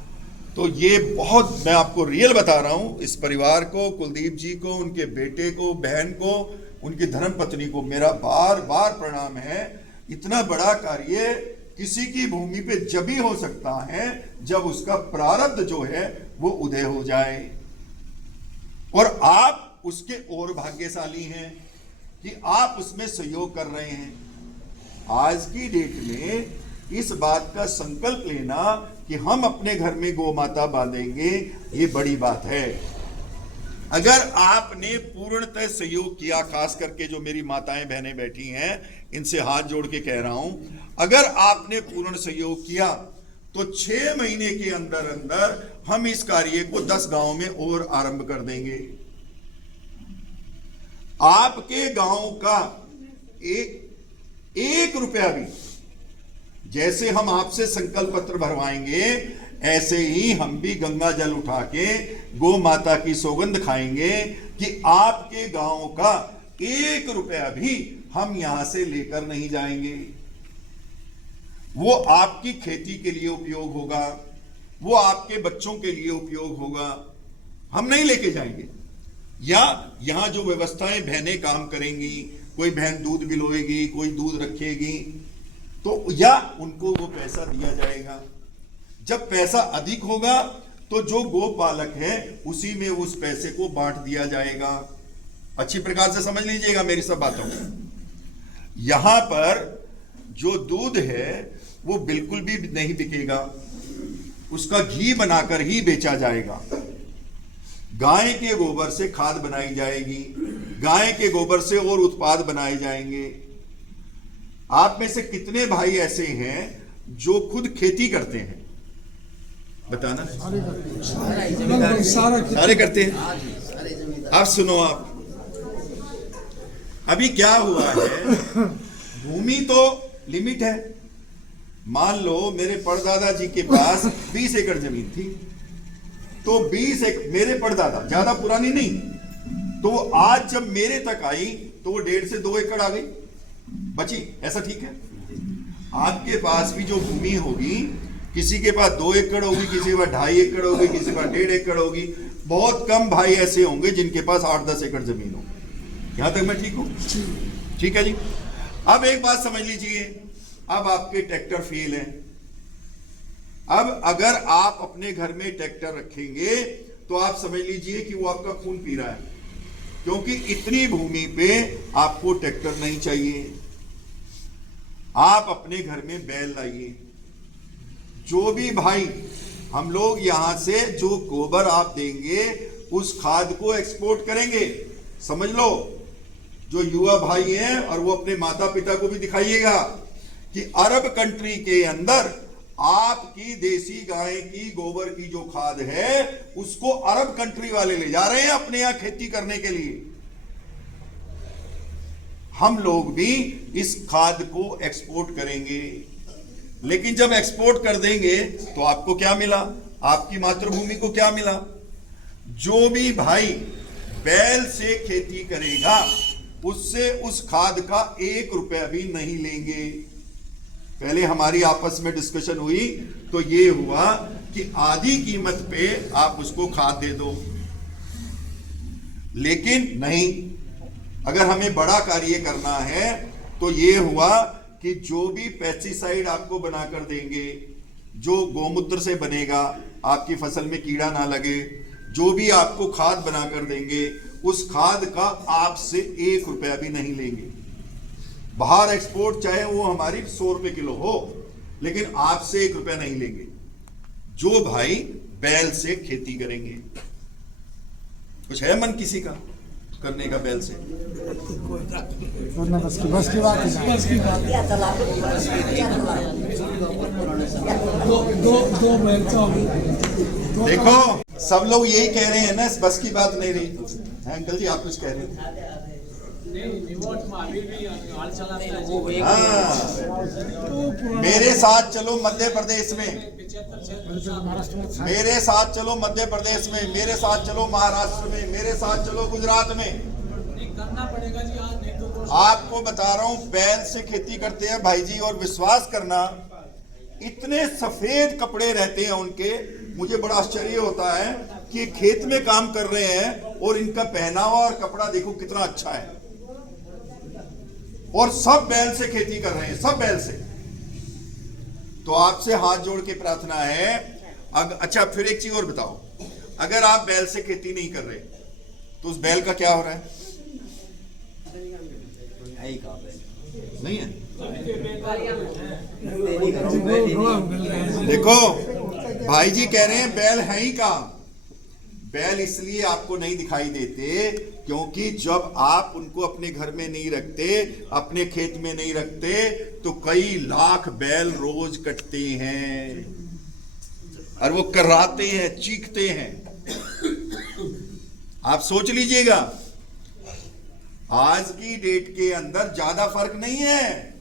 तो ये बहुत, मैं आपको रियल बता रहा हूं, इस परिवार को, कुलदीप जी को, उनके बेटे को, बहन को, उनकी धर्मपत्नी को मेरा बार बार प्रणाम है। इतना बड़ा कार्य किसी की भूमि पे जब भी हो सकता है जब उसका प्रारब्ध जो है वो उदय हो जाए। और आप उसके और भाग्यशाली हैं कि आप उसमें सहयोग कर रहे हैं। आज की डेट में इस बात का संकल्प लेना कि हम अपने घर में गौ माता बांधेंगे, ये बड़ी बात है। अगर आपने पूर्णतः सहयोग किया, खास करके जो मेरी माताएं बहनें बैठी हैं, इनसे हाथ जोड़ के कह रहा हूं, अगर आपने पूर्ण सहयोग किया तो 6 महीने के अंदर अंदर हम इस कार्य को 10 गांव में और आरंभ कर देंगे। आपके गांव का एक रुपया भी, जैसे हम आपसे संकल्प पत्र भरवाएंगे, ऐसे ही हम भी गंगा जल उठा के गौ माता की सौगंध खाएंगे कि आपके गांव का 1 रुपया भी हम यहां से लेकर नहीं जाएंगे। वो आपकी खेती के लिए उपयोग होगा, वो आपके बच्चों के लिए उपयोग होगा, हम नहीं लेके जाएंगे। या यहां जो व्यवस्थाएं बहनें काम करेंगी, कोई बहन दूध बिलोएगी, कोई दूध रखेगी, तो या उनको वो पैसा दिया जाएगा। जब पैसा अधिक होगा तो जो गोपालक है उसी में उस पैसे को बांट दिया जाएगा। अच्छी प्रकार से समझ लीजिएगा मेरी सब बातों को। यहां पर जो दूध है वो बिल्कुल भी नहीं बिकेगा, उसका घी बनाकर ही बेचा जाएगा। गाय के गोबर से खाद बनाई जाएगी, गाय के गोबर से और उत्पाद बनाए जाएंगे। आप में से कितने भाई ऐसे हैं जो खुद खेती करते हैं? बताना। सारे करते हैं। आप सुनो, आप अभी क्या हुआ है, भूमि तो लिमिट है। मान लो मेरे परदादा जी के पास 20 एकड़ जमीन थी, तो 20 एकड़ मेरे परदादा, ज्यादा पुरानी नहीं, तो आज जब मेरे तक आई तो वो 1.5 से 2 एकड़ आ गई बची। ऐसा ठीक है? आपके पास भी जो भूमि होगी, किसी के पास 2 एकड़ होगी, किसी के पास 2.5 एकड़ होगी, किसी के पास 1.5 एकड़ होगी। बहुत कम भाई ऐसे होंगे जिनके पास 8-10 एकड़ जमीन हो। यहां तक मैं ठीक हूं? ठीक है जी। अब एक बात समझ लीजिए, अब आपके ट्रैक्टर फेल है। अब अगर आप अपने घर में ट्रैक्टर रखेंगे तो आप समझ लीजिए कि वो आपका खून पी रहा है, क्योंकि इतनी भूमि पे आपको ट्रैक्टर नहीं चाहिए। आप अपने घर में बैल लाइए। जो भी भाई, हम लोग यहां से जो गोबर आप देंगे उस खाद को एक्सपोर्ट करेंगे। समझ लो, जो युवा भाई हैं, और वो अपने माता पिता को भी दिखाइएगा कि अरब कंट्री के अंदर आपकी देसी गाय की गोबर की जो खाद है उसको अरब कंट्री वाले ले जा रहे हैं अपने यहां खेती करने के लिए। हम लोग भी इस खाद को एक्सपोर्ट करेंगे, लेकिन जब एक्सपोर्ट कर देंगे तो आपको क्या मिला? आपकी मातृभूमि को क्या मिला? जो भी भाई बैल से खेती करेगा उससे उस खाद का 1 रुपया भी नहीं लेंगे। पहले हमारी आपस में डिस्कशन हुई तो ये हुआ कि आधी कीमत पे आप उसको खाद दे दो, लेकिन नहीं, अगर हमें बड़ा कार्य करना है तो ये हुआ कि जो भी पेस्टिसाइड आपको बनाकर देंगे, जो गोमूत्र से बनेगा, आपकी फसल में कीड़ा ना लगे, जो भी आपको खाद बनाकर देंगे उस खाद का आपसे 1 रुपया भी नहीं लेंगे। बाहर एक्सपोर्ट चाहे वो हमारी 100 रुपए किलो हो, लेकिन आपसे 1 रुपया नहीं लेंगे जो भाई बैल से खेती करेंगे। कुछ है मन किसी का करने का बैल से? बस की बात दो बैल का देखो, सब लोग यही कह रहे हैं ना, बस की बात नहीं रही। अंकल जी आप कुछ कह रहे थे? हाँ, मेरे साथ चलो मध्य प्रदेश में, मेरे साथ चलो मध्य प्रदेश में, मेरे साथ चलो महाराष्ट्र में, मेरे साथ चलो गुजरात में। करना पड़ेगा जी, आज नहीं तो आपको बता रहा हूं, बैल से खेती करते हैं भाई जी, और विश्वास करना इतने सफेद कपड़े रहते हैं उनके, मुझे बड़ा आश्चर्य होता है कि खेत में काम कर रहे हैं और इनका पहनावा और कपड़ा देखो कितना अच्छा है, और सब बैल से खेती कर रहे हैं, सब बैल से। तो आपसे हाथ जोड़ के प्रार्थना है, अच्छा फिर एक चीज और बताओ, अगर आप बैल से खेती नहीं कर रहे तो उस बैल का क्या हो रहा है? नहीं है। देखो भाई जी कह रहे हैं बैल है ही कहां। बैल इसलिए आपको नहीं दिखाई देते क्योंकि जब आप उनको अपने घर में नहीं रखते, अपने खेत में नहीं रखते, तो कई लाख बैल रोज कटते हैं और वो कराते हैं, चीखते हैं। आप सोच लीजिएगा, आज की डेट के अंदर ज्यादा फर्क नहीं है।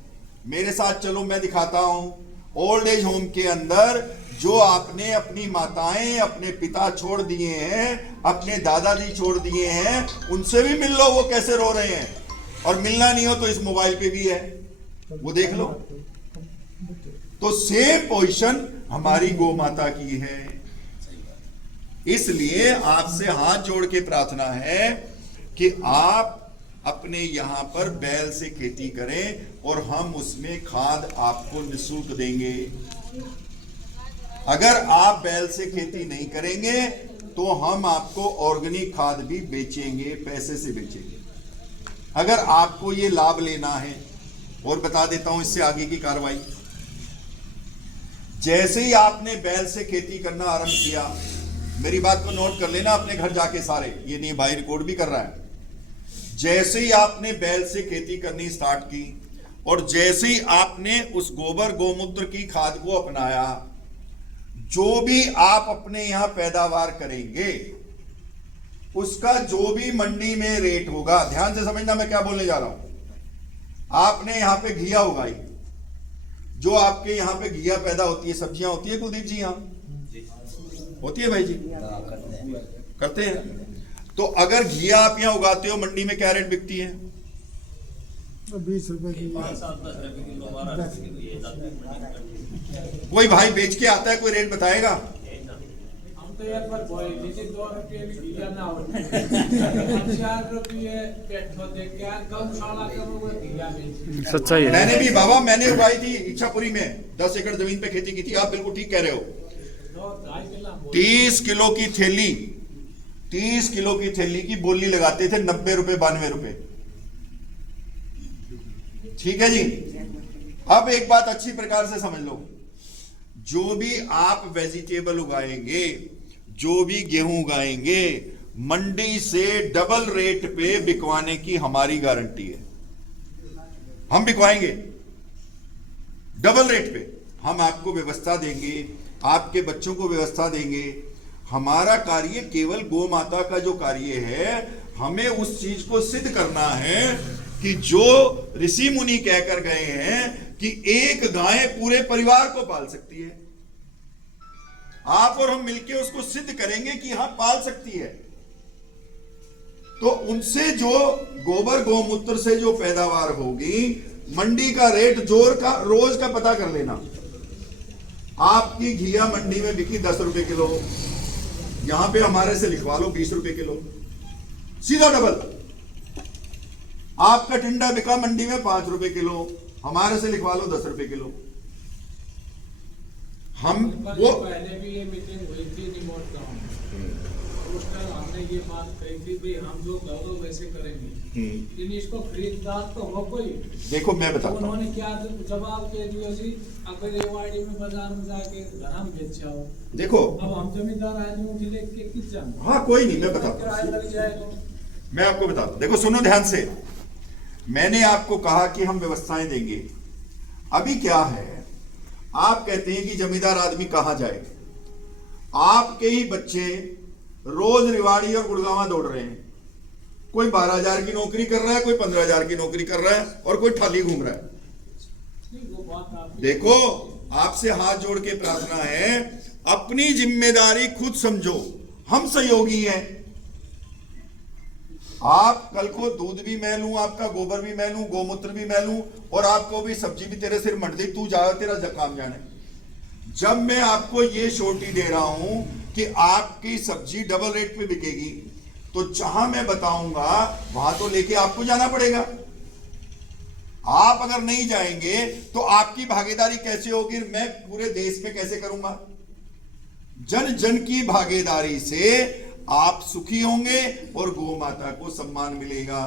मेरे साथ चलो, मैं दिखाता हूं। ओल्ड एज होम के अंदर जो आपने अपनी माताएं, अपने पिता छोड़ दिए हैं, अपने दादाजी छोड़ दिए हैं, उनसे भी मिल लो वो कैसे रो रहे हैं। और मिलना नहीं हो तो इस मोबाइल पे भी है, वो देख लो। तो सेम पोजीशन हमारी गौ माता की है। इसलिए आपसे हाथ जोड़ के प्रार्थना है कि आप अपने यहां पर बैल से खेती करें और हम उसमें खाद आपको निःशुल्क देंगे। अगर आप बैल से खेती नहीं करेंगे तो हम आपको ऑर्गेनिक खाद भी बेचेंगे, पैसे से बेचेंगे। अगर आपको ये लाभ लेना है, और बता देता हूं इससे आगे की कार्रवाई, जैसे ही आपने बैल से खेती करना आरंभ किया, मेरी बात को नोट कर लेना अपने घर जाके सारे, ये नहीं भाई रिकॉर्ड भी कर रहा है। जैसे ही आपने बैल से खेती करनी स्टार्ट की और जैसे ही आपने उस गोबर गोमूत्र की खाद को अपनाया, जो भी आप अपने यहां पैदावार करेंगे उसका जो भी मंडी में रेट होगा, ध्यान से समझना मैं क्या बोलने जा रहा हूं। आपने यहां पे घिया उगाई, जो आपके यहां पे घिया पैदा होती है, सब्जियां होती है कुलदीप जी, यहां होती है भाई जी, करते हैं। तो अगर घिया आप यहां उगाते हो, मंडी में क्या रेट बिकती है? 20 रुपए की। कोई भाई बेच के आता है, कोई रेट बताएगा? हम तो एक बार बोले जैसे 2 रुपये भी घिया ना हो 4 रुपये पेट्रोल दे के गौशाला के वो घिया बेच। सच्चाई है। मैंने भी बाबा, मैंने उगाई थी इच्छापुरी में, 10 एकड़ जमीन पे खेती की थी। आप बिल्कुल ठीक कह रहे हो। 30 किलो की थैली, 30 किलो की थैली की बोली लगाते थे 90 रुपए 92 रुपए। ठीक है जी। अब एक बात अच्छी प्रकार से समझ लो, जो भी आप वेजिटेबल उगाएंगे, जो भी गेहूं उगाएंगे, मंडी से डबल रेट पे बिकवाने की हमारी गारंटी है। हम बिकवाएंगे डबल रेट पे, हम आपको व्यवस्था देंगे, आपके बच्चों को व्यवस्था देंगे। हमारा कार्य केवल गौ माता का जो कार्य है, हमें उस चीज को सिद्ध करना है कि जो ऋषि मुनि कहकर गए हैं कि एक गाय पूरे परिवार को पाल सकती है, आप और हम मिलकर उसको सिद्ध करेंगे कि हां पाल सकती है। तो उनसे जो गोबर गोमूत्र से जो पैदावार होगी, मंडी का रेट रोज का पता कर लेना। आपकी घिया मंडी में बिकी 10 रुपए किलो, यहां पे हमारे से लिखवा लो 20 रुपए किलो, सीधा डबल। आपका टिंडा बिका मंडी में 5 रुपए किलो, हमारे से लिखवा लो 10 रुपए किलो। हम वो पहले भी ये मीटिंग हुई थी रिमोट गांव में, उस टाइम हमने ये बात कही थी कि हम जो गौरव वैसे करेंगे, लेकिन इसको खरीददार तो हो कोई। देखो मैं बताता हूं, उन्होंने क्या जवाब दे दिया जी, अगर एवाड़ी में बाजार में जाके घर हम बेच आओ। देखो अब हम जमींदार आदमी जिले के किस जान, हाँ कोई नहीं, मैं बताता किराया हूं, लग जाएगा। मैं आपको बताता हूं। देखो सुनो ध्यान से, मैंने आपको कहा कि हम व्यवस्थाएं देंगे। अभी क्या है, आप कहते हैं कि जमींदार आदमी कहां जाए। आपके ही बच्चे रोज रिवाड़ी और गुड़गांवा दौड़ रहे हैं। कोई 12,000 की नौकरी कर रहा है, कोई 15,000 की नौकरी कर रहा है, और कोई थाली घूम रहा है। देखो आपसे हाथ जोड़ के प्रार्थना है, अपनी जिम्मेदारी खुद समझो। हम सहयोगी हैं। आप कल को दूध भी मैं लूं, आपका गोबर भी मैं लूं, गोमूत्र भी मैं लूं, और आपको भी सब्जी भी तेरे सिर मंड दी, तू जा, तेरा काम जाने। जब मैं आपको ये श्योरिटी दे रहा हूं कि आपकी सब्जी डबल रेट पे बिकेगी, तो जहां मैं बताऊंगा वहां तो लेके आपको जाना पड़ेगा। आप अगर नहीं जाएंगे तो आपकी भागीदारी कैसे होगी, मैं पूरे देश में कैसे करूंगा। जन जन की भागीदारी से आप सुखी होंगे और गौ माता को सम्मान मिलेगा।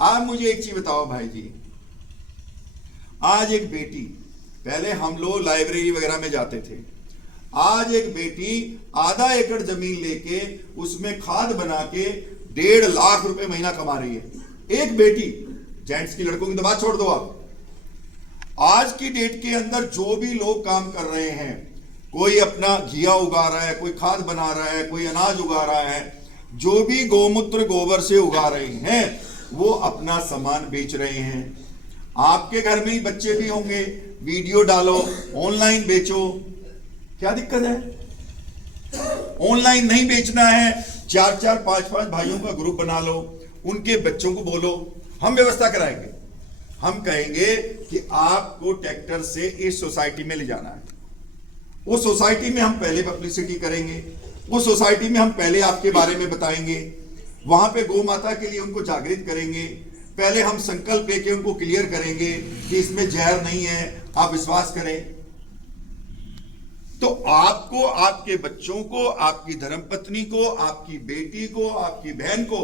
आप मुझे एक चीज बताओ भाई जी, आज एक बेटी, पहले हम लोग लाइब्रेरी वगैरह में जाते थे, आज एक बेटी आधा एकड़ जमीन लेके उसमें खाद बना के 1.5 लाख रुपए महीना कमा रही है। एक बेटी, जेंट्स की, लड़कों की तो बात छोड़ दो आप। आज की डेट के अंदर जो भी लोग काम कर रहे हैं, कोई अपना घिया उगा रहा है, कोई खाद बना रहा है, कोई अनाज उगा रहा है, जो भी गौमूत्र गोबर से उगा रहे हैं वो अपना सामान बेच रहे हैं। आपके घर में ही बच्चे भी होंगे, वीडियो डालो, ऑनलाइन बेचो, क्या दिक्कत है। ऑनलाइन नहीं बेचना है, 4-4 5-5 भाइयों का ग्रुप बना लो, उनके बच्चों को बोलो, हम व्यवस्था कराएंगे। हम कहेंगे कि आपको ट्रैक्टर से इस सोसाइटी में ले जाना है, उस सोसाइटी में हम पहले पब्लिसिटी करेंगे, उस सोसाइटी में हम पहले आपके बारे में बताएंगे, वहां पे गौ माता के लिए उनको जागृत करेंगे, पहले हम संकल्प लेके उनको क्लियर करेंगे कि इसमें जहर नहीं है, आप विश्वास करें। तो आपको, आपके बच्चों को, आपकी धर्मपत्नी को, आपकी बेटी को, आपकी बहन को,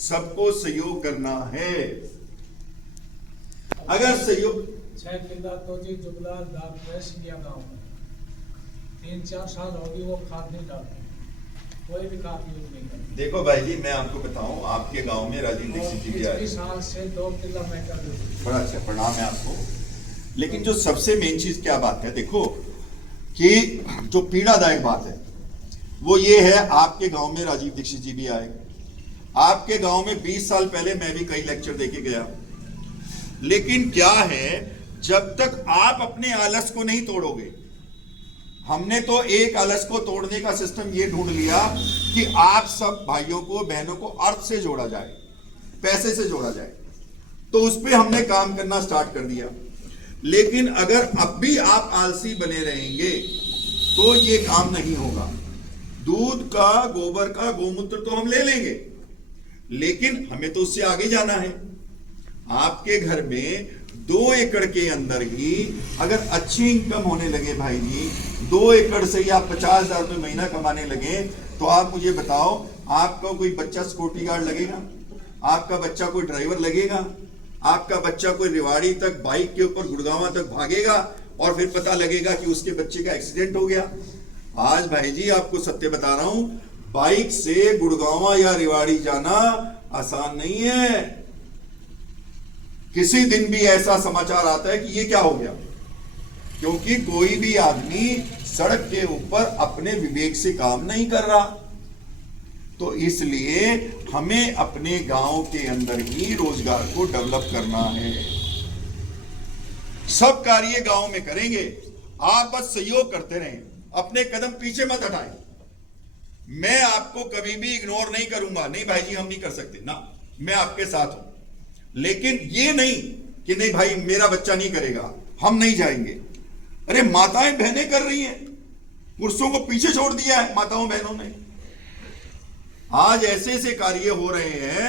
सबको सहयोग करना है। अगर सहयोग 6 किला तो जी जुगला दाग में सिंधिया गांव में 3-4 साल होगी वो खाद नहीं डालते, कोई भी खाद यूज नहीं करते। देखो भाई जी, मैं आपको बताऊं, आपके गांव में राजीव दीक्षित जी भी आए, साल से 2 किला मैं कर दूं, बड़ा अच्छा प्रणाम है आपको। लेकिन जो सबसे मेन चीज क्या बात है, देखो कि जो पीड़ादायक बात है वो ये है, आपके गांव में राजीव दीक्षित जी भी आए, आपके गांव में 20 साल पहले मैं भी कई लेक्चर देके गया। लेकिन क्या है, जब तक आप अपने आलस को नहीं तोड़ोगे, हमने तो एक आलस को तोड़ने का सिस्टम ये ढूंढ लिया कि आप सब भाइयों को, बहनों को अर्थ से जोड़ा जाए, पैसे से जोड़ा जाए, तो उस पर हमने काम करना स्टार्ट कर दिया। लेकिन अगर अब भी आप आलसी बने रहेंगे तो ये काम नहीं होगा। दूध का, गोबर का, गोमूत्र तो हम ले लेंगे, लेकिन हमें तो उससे आगे जाना है। आपके घर में 2 एकड़ के अंदर ही अगर अच्छी इनकम होने लगे भाई जी, 2 एकड़ से ही आप 50,000 रुपये महीना कमाने लगे, तो आप मुझे बताओ, आपका कोई बच्चा सिक्योरिटी गार्ड लगेगा, आपका बच्चा कोई ड्राइवर लगेगा, आपका बच्चा कोई रेवाड़ी तक बाइक के ऊपर गुड़गांव तक भागेगा और फिर पता लगेगा कि उसके बच्चे का एक्सीडेंट हो गया। आज भाई जी आपको सत्य बता रहा हूं, बाइक से गुड़गांव या रेवाड़ी जाना आसान नहीं है। किसी दिन भी ऐसा समाचार आता है कि ये क्या हो गया, क्योंकि कोई भी आदमी सड़क के ऊपर अपने विवेक से काम नहीं कर रहा। तो इसलिए हमें अपने गांव के अंदर ही रोजगार को डेवलप करना है। सब कार्य गांव में करेंगे, आप बस सहयोग करते रहें, अपने कदम पीछे मत हटाएं। मैं आपको कभी भी इग्नोर नहीं करूंगा, नहीं भाई जी हम नहीं कर सकते ना, मैं आपके साथ हूं। लेकिन ये नहीं कि नहीं भाई मेरा बच्चा नहीं करेगा, हम नहीं जाएंगे। अरे माताएं बहनें कर रही हैं, पुरुषों को पीछे छोड़ दिया है माताओं बहनों ने। आज ऐसे ऐसे कार्य हो रहे हैं,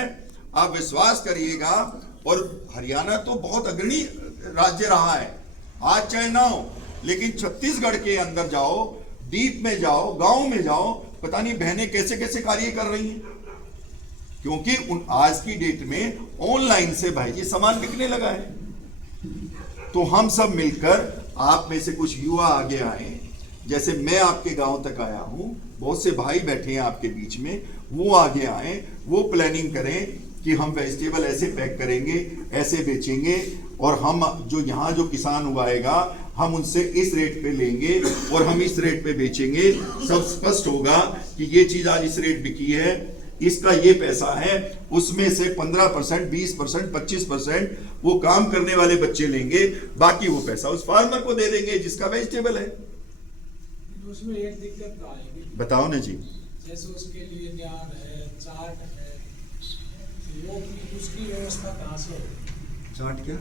आप विश्वास करिएगा। और हरियाणा तो बहुत अग्रणी राज्य रहा है, आज चाहे ना हो, लेकिन छत्तीसगढ़ के अंदर जाओ, डीप में जाओ, गांव में जाओ, पता नहीं बहनें कैसे कैसे कार्य कर रही हैं। क्योंकि आज की डेट में ऑनलाइन से भाई जी सामान बिकने लगा है। तो हम सब मिलकर, आप में से कुछ युवा आगे आए, जैसे मैं आपके गांव तक आया हूं, बहुत से भाई बैठे हैं आपके बीच में, वो आगे आए, वो प्लानिंग करें कि हम वेजिटेबल ऐसे पैक करेंगे, ऐसे बेचेंगे, और हम जो यहाँ जो किसान उगाएगा हम उनसे इस रेट पे लेंगे और हम इस रेट पे बेचेंगे। सब स्पष्ट होगा कि ये चीज आज इस रेट बिकी है, इसका ये पैसा है, उसमें से 15%, 20%, 25% वो काम करने वाले बच्चे लेंगे, बाकी वो पैसा उस फार्मर को दे देंगे जिसका वेजिटेबल है। उसमें एक दिक्कत आएगी, बताओ ना जी। जैसे उसके लिए ज्ञान है, चार्ट है, वो उसकी व्यवस्था कहाँ से होगी? चार्ट क्या? है।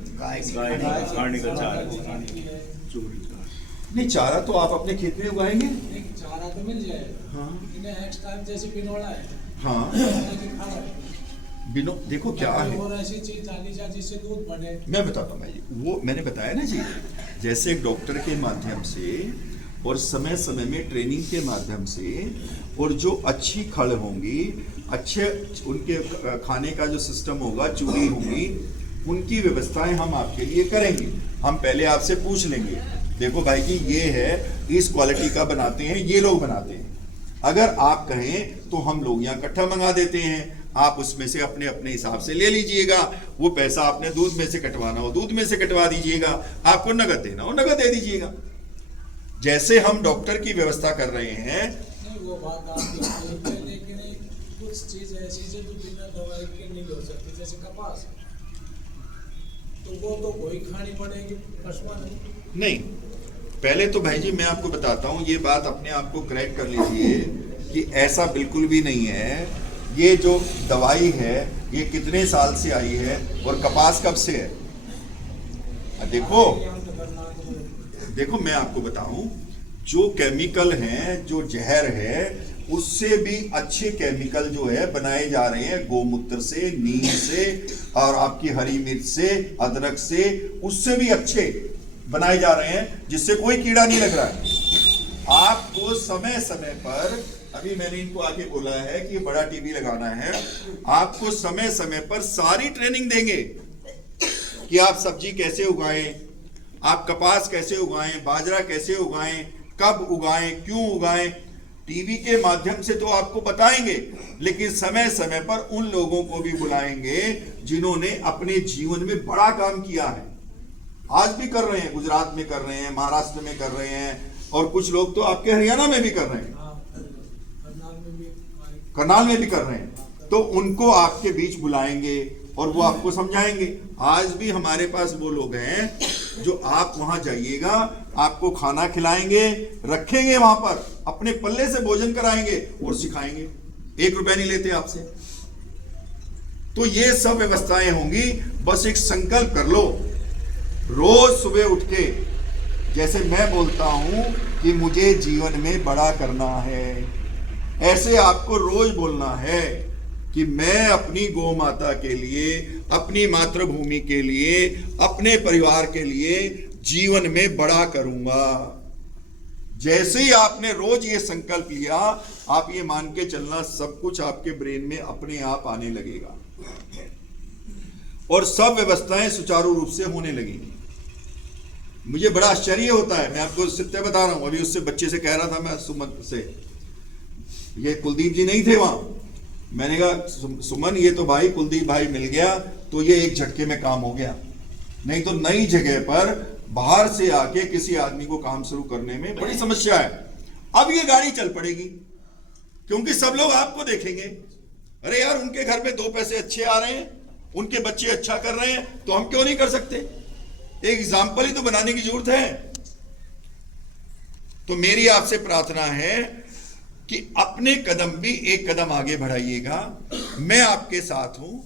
नहीं, चारा तो आप अपने खेत में उगाएंगे। नहीं, चारा तो मिल जाएगा, हाँ। लेकिन नेक्स्ट टाइम जैसे बिनोड़ा है, हाँ, खाना है। बिनो देखो क्या है, और ऐसी चीज डाली जाए जिससे दूध बने। मैं बताता हूँ भाई जी, वो मैंने बताया ना जी, जैसे एक डॉक्टर के माध्यम से और समय समय में ट्रेनिंग के माध्यम से, और जो अच्छी खड़ होंगी, अच्छे उनके खाने का जो सिस्टम होगा, चूड़ी होंगी, उनकी व्यवस्थाएं हम आपके लिए करेंगे। हम पहले आपसे पूछ लेंगे, देखो भाई जी ये है, इस क्वालिटी का बनाते हैं, ये लोग बनाते हैं, अगर आप कहें तो हम लोग यहाँ इकट्ठा मंगा देते हैं, आप उसमें से अपने अपने हिसाब से ले लीजिएगा, वो पैसा आपने दूध में से कटवाना हो दूध में से कटवा दीजिएगा, आपको नगद देना हो नगद दे दीजिएगा। जैसे हम डॉक्टर की व्यवस्था कर रहे हैं। नहीं वो बात आपकी ठीक है, लेकिन कुछ चीज ऐसी जो बिना दवाई के नहीं हो सकती, जैसे कपास, तो वो तो कोई खानी पड़ेगी, पशुओं नहीं, पहले तो भाई जी मैं आपको बताता हूँ, ये बात अपने आप को करेक्ट कर लीजिए कि ऐसा बिल्कुल भी नहीं है। ये जो दवाई है ये कितने साल से आई है और कपास कब से है? देखो मैं आपको बताऊं, जो केमिकल हैं, जो जहर है, उससे भी अच्छे केमिकल जो है बनाए जा रहे हैं गोमूत्र से, नीम से, और आपकी हरी मिर्च से, अदरक से, उससे भी अच्छे बनाए जा रहे हैं जिससे कोई कीड़ा नहीं लग रहा है। आपको समय समय पर, अभी मैंने इनको आके बोला है कि बड़ा टीवी लगाना है, आपको समय समय पर सारी ट्रेनिंग देंगे कि आप सब्जी कैसे उगाएं, आप कपास कैसे उगाएं, बाजरा कैसे उगाएं, कब उगाएं, क्यों उगाएं। टीवी के माध्यम से तो आपको बताएंगे, लेकिन समय समय पर उन लोगों को भी बुलाएंगे जिन्होंने अपने जीवन में बड़ा काम किया है, आज भी कर रहे हैं, गुजरात में कर रहे हैं, महाराष्ट्र में कर रहे हैं, और कुछ लोग तो आपके हरियाणा में भी कर रहे हैं, करनाल में भी कर रहे हैं। तो उनको आपके बीच बुलाएंगे और वो आपको समझाएंगे। आज भी हमारे पास वो लोग हैं जो आप वहां जाइएगा, आपको खाना खिलाएंगे, रखेंगे वहां पर, अपने पल्ले से भोजन कराएंगे और सिखाएंगे, 1 रुपया नहीं लेते आपसे। तो ये सब व्यवस्थाएं होंगी। बस एक संकल्प कर लो, रोज सुबह उठ के, जैसे मैं बोलता हूं कि मुझे जीवन में बड़ा करना है, ऐसे आपको रोज बोलना है कि मैं अपनी गौ माता के लिए, अपनी मातृभूमि के लिए, अपने परिवार के लिए जीवन में बड़ा करूंगा। जैसे ही आपने रोज ये संकल्प लिया, आप ये मान के चलना, सब कुछ आपके ब्रेन में अपने आप आने लगेगा और सब व्यवस्थाएं सुचारू रूप से होने लगेंगी। मुझे बड़ा आश्चर्य होता है, मैं आपको सत्य बता रहा हूं। अभी उससे बच्चे से कह रहा था मैं, सुमन से, ये कुलदीप जी नहीं थे वहां, मैंने कहा सुमन ये तो भाई कुलदीप भाई मिल गया तो ये एक झटके में काम हो गया, नहीं तो नई जगह पर बाहर से आके किसी आदमी को काम शुरू करने में बड़ी समस्या है। अब ये गाड़ी चल पड़ेगी क्योंकि सब लोग आपको देखेंगे, अरे यार उनके घर में 2 पैसे अच्छे आ रहे हैं, उनके बच्चे अच्छा कर रहे हैं, तो हम क्यों नहीं कर सकते? एक एग्जाम्पल ही तो बनाने की जरूरत है। तो मेरी आपसे प्रार्थना है कि अपने कदम भी एक कदम आगे बढ़ाइएगा, मैं आपके साथ हूं,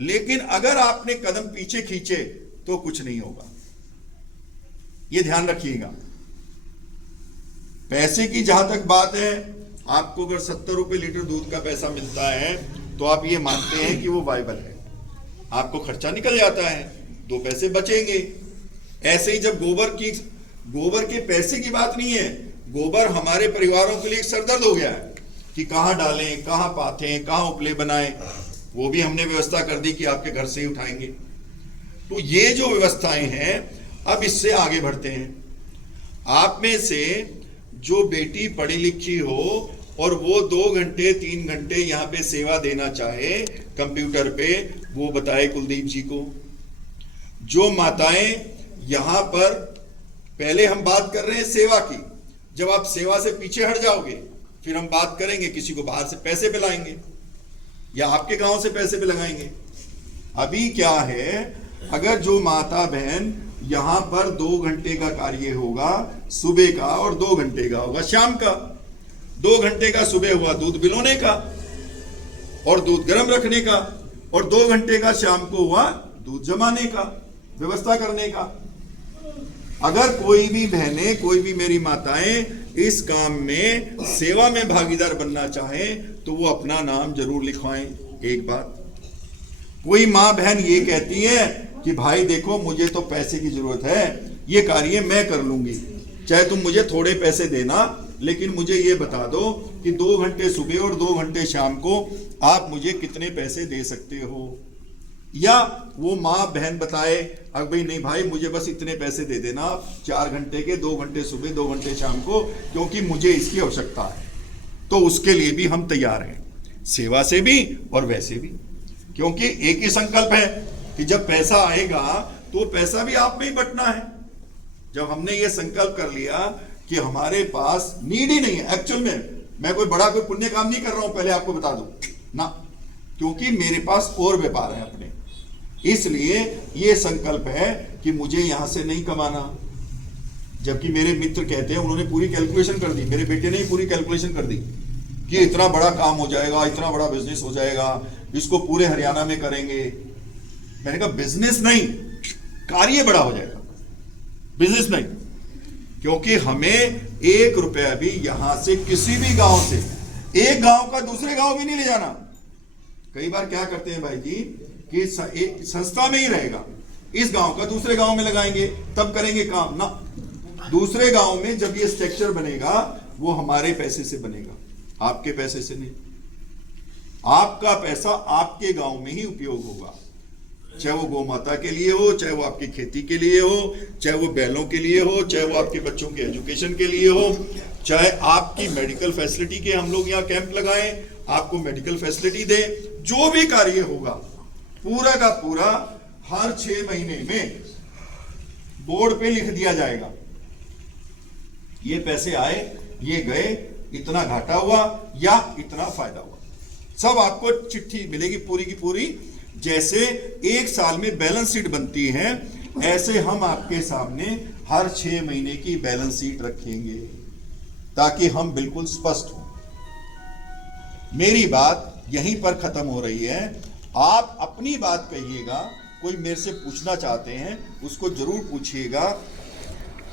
लेकिन अगर आपने कदम पीछे खींचे तो कुछ नहीं होगा, ये ध्यान रखिएगा। पैसे की जहां तक बात है, आपको अगर 70 रुपए लीटर दूध का पैसा मिलता है तो आप ये मानते हैं कि वो वाइबल है, आपको खर्चा निकल जाता है, 2 पैसे बचेंगे। ऐसे ही जब गोबर के पैसे की बात नहीं है, गोबर हमारे परिवारों के लिए एक सरदर्द हो गया है कि कहां डालें, कहां पाथें, कहां उपले बनाएं, वो भी हमने व्यवस्था कर दी कि आपके घर से ही उठाएंगे। तो ये जो व्यवस्थाएं हैं, अब इससे आगे बढ़ते हैं। आप में से जो बेटी पढ़ी लिखी हो और वो 2 घंटे 3 घंटे यहाँ पे सेवा देना चाहे कंप्यूटर पे, वो बताए कुलदीप जी को। जो माताएं यहाँ पर, पहले हम बात कर रहे हैं सेवा की, जब आप सेवा से पीछे हट जाओगे फिर हम बात करेंगे किसी को बाहर से पैसे पे लाएंगे या आपके गांव से पैसे पे लगाएंगे। अभी क्या है, अगर जो माता बहन यहां पर 2 घंटे का कार्य होगा सुबह का और 2 घंटे का होगा शाम का, 2 घंटे का सुबह हुआ दूध बिलोने का और दूध गर्म रखने का, और 2 घंटे का शाम को हुआ दूध जमाने का, व्यवस्था करने का। अगर कोई भी बहनें, कोई भी मेरी माताएं इस काम में सेवा में भागीदार बनना चाहें तो वो अपना नाम जरूर लिखवाएं। एक बात, कोई माँ बहन ये कहती है कि भाई देखो मुझे तो पैसे की जरूरत है, ये कार्य मैं कर लूंगी, चाहे तुम मुझे थोड़े पैसे देना, लेकिन मुझे ये बता दो कि 2 घंटे सुबह और 2 घंटे शाम को आप मुझे कितने पैसे दे सकते हो। या वो माँ बहन बताए अगर भाई नहीं भाई मुझे बस इतने पैसे दे देना 4 घंटे के, 2 घंटे सुबह 2 घंटे शाम को, क्योंकि मुझे इसकी आवश्यकता है। तो उसके लिए भी हम तैयार हैं, सेवा से भी और वैसे भी, क्योंकि एक ही संकल्प है कि जब पैसा आएगा तो पैसा भी आप में ही बंटना है। जब हमने ये संकल्प कर लिया कि हमारे पास नीड ही नहीं है, एक्चुअल में मैं कोई बड़ा कोई पुण्य काम नहीं कर रहा हूं, पहले आपको बता दूं ना, क्योंकि मेरे पास और व्यापार है अपने, इसलिए ये संकल्प है कि मुझे यहां से नहीं कमाना। जबकि मेरे मित्र कहते हैं, उन्होंने पूरी कैलकुलेशन कर दी, मेरे बेटे ने ही पूरी कैलकुलेशन कर दी कि इतना बड़ा काम हो जाएगा, इतना बड़ा बिजनेस हो जाएगा, इसको पूरे हरियाणा में करेंगे। मैंने कहा बिजनेस नहीं, कार्य बड़ा हो जाएगा, बिजनेस नहीं, क्योंकि हमें 1 रुपया भी यहां से किसी भी गांव से, एक गांव का दूसरे गांव भी नहीं ले जाना। कई बार क्या करते हैं भाई जी कि एक संस्था में ही रहेगा, इस गांव का दूसरे गांव में लगाएंगे तब करेंगे काम ना। दूसरे गांव में जब ये स्ट्रक्चर बनेगा वो हमारे पैसे से बनेगा, आपके पैसे से नहीं। आपका पैसा आपके गांव में ही उपयोग होगा, चाहे वो गौ माता के लिए हो, चाहे वो आपकी खेती के लिए हो, चाहे वो बैलों के लिए हो, चाहे वो आपके बच्चों के एजुकेशन के लिए हो, चाहे आपकी मेडिकल फैसिलिटी के हम लोग यहाँ कैंप लगाएं, आपको मेडिकल फैसिलिटी दें, जो भी कार्य होगा पूरा का पूरा हर 6 महीने में बोर्ड पे लिख दिया जाएगा, ये पैसे आए, ये गए, इतना घाटा हुआ या इतना फायदा हुआ, सब आपको चिट्ठी मिलेगी पूरी की पूरी। जैसे 1 साल में बैलेंस शीट बनती है, ऐसे हम आपके सामने हर 6 महीने की बैलेंस शीट रखेंगे ताकि हम बिल्कुल स्पष्ट हों। मेरी बात यहीं पर खत्म हो रही है। आप अपनी बात कहिएगा, कोई मेरे से पूछना चाहते हैं उसको जरूर पूछिएगा,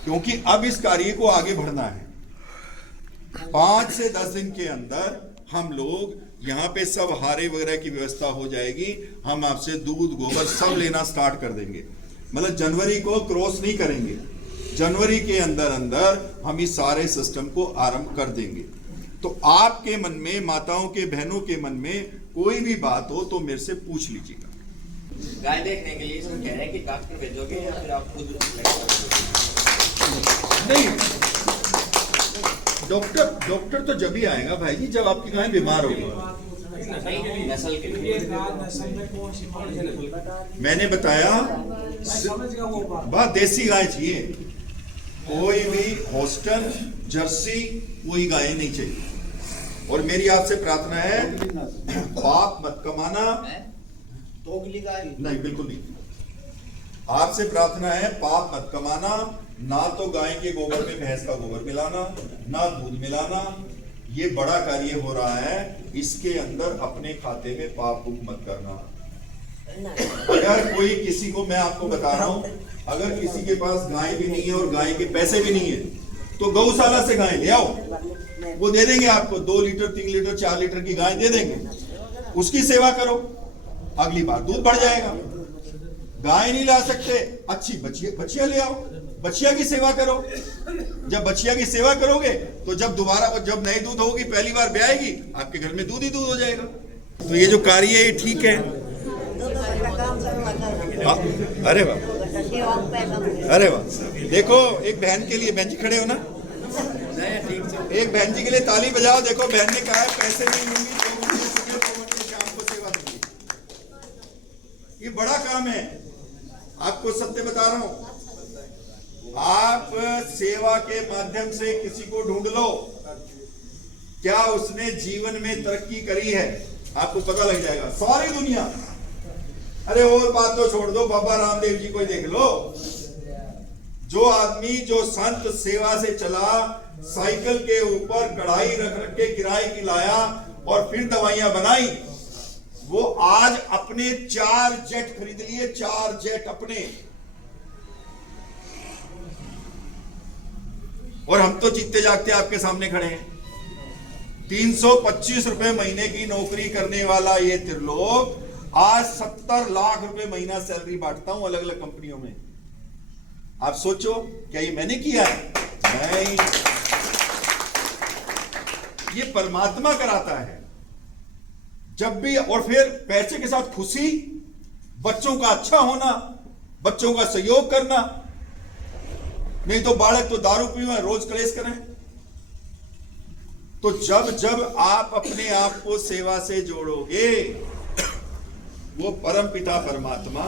क्योंकि अब इस कार्य को आगे बढ़ना है। 5 से 10 दिन के अंदर हम लोग यहाँ पे सब हारे वगैरह की व्यवस्था हो जाएगी, हम आपसे दूध गोबर सब लेना स्टार्ट कर देंगे। मतलब जनवरी को क्रॉस नहीं करेंगे, जनवरी के अंदर अंदर हम इस सारे सिस्टम को आरंभ कर देंगे। तो आपके मन में, माताओं के, बहनों के मन में कोई भी बात हो तो मेरे से पूछ लीजिएगा। गाय देखने के लिए इसमें कह रहे हैं कि डॉक्टर भेजोगे या फिर आप खुद? नहीं, डॉक्टर तो जब ही आएगा भाई जी जब आपकी गाय बीमार होगी। नस्ल के लिए मैंने बताया बात देसी गाय चाहिए, कोई भी हॉस्टन जर्सी कोई गाय नहीं चाहिए। और मेरी आपसे प्रार्थना है, पाप मत कमाना, तोगली गाय नहीं बिल्कुल नहीं। आपसे प्रार्थना है, पाप मत कमाना, ना तो गाय के गोबर में भैंस का गोबर मिलाना, ना दूध मिलाना। ये बड़ा कार्य हो रहा है, इसके अंदर अपने खाते में पाप बुक मत करना। अगर कोई किसी को, मैं आपको बता रहा हूं, अगर किसी के पास गाय भी नहीं है और गाय के पैसे भी नहीं है तो गौशाला से गाय ले आओ, वो दे देंगे आपको 2 लीटर 3 लीटर 4 लीटर की गाय दे देंगे, उसकी सेवा करो, अगली बार दूध बढ़ जाएगा। गाय नहीं ला सकते, अच्छी बछिया ले आओ, बछिया की सेवा करो। जब बछिया की सेवा करोगे तो जब दोबारा जब नई दूध होगी, पहली बार ब्याएगी, आपके घर में दूध ही दूध हो जाएगा। तो ये जो कार्य है ये ठीक है। अरे वाह, अरे वाह, देखो एक बहन के लिए, बहन जी खड़े हो ना, एक बहन जी के लिए ताली बजाओ। देखो बहन ने कहा है पैसे नहीं लूंगी तो मुझे सुबह 2 घंटे शाम को सेवा दूंगी। ये बड़ा काम है, आपको सत्य बता रहा हूं। आप सेवा के माध्यम से किसी को ढूंढ लो, क्या उसने जीवन में तरक्की करी है, आपको पता लग जाएगा। सारी दुनिया, अरे और बात तो छोड़ दो, बाबा रामदेव जी को ही देख लो। जो आदमी, जो संत सेवा से चला, साइकिल के ऊपर कढ़ाई रख रख के किराए की लाया और फिर दवाइयां बनाई, वो आज अपने 4 जेट खरीद लिए, 4 जेट अपने। और हम तो जीतते जागते आपके सामने खड़े हैं। 325 रुपए महीने की नौकरी करने वाला ये त्रिलोक आज 70 लाख रुपए महीना सैलरी बांटता हूं अलग अलग कंपनियों में। आप सोचो, क्या ये मैंने किया है? नहीं, ये परमात्मा कराता है। जब भी, और फिर पैसे के साथ खुशी, बच्चों का अच्छा होना, बच्चों का सहयोग करना। नहीं तो बालक तो दारू पीवे, रोज कलेश करें। तो जब जब आप अपने आप को सेवा से जोड़ोगे, वो परम पिता परमात्मा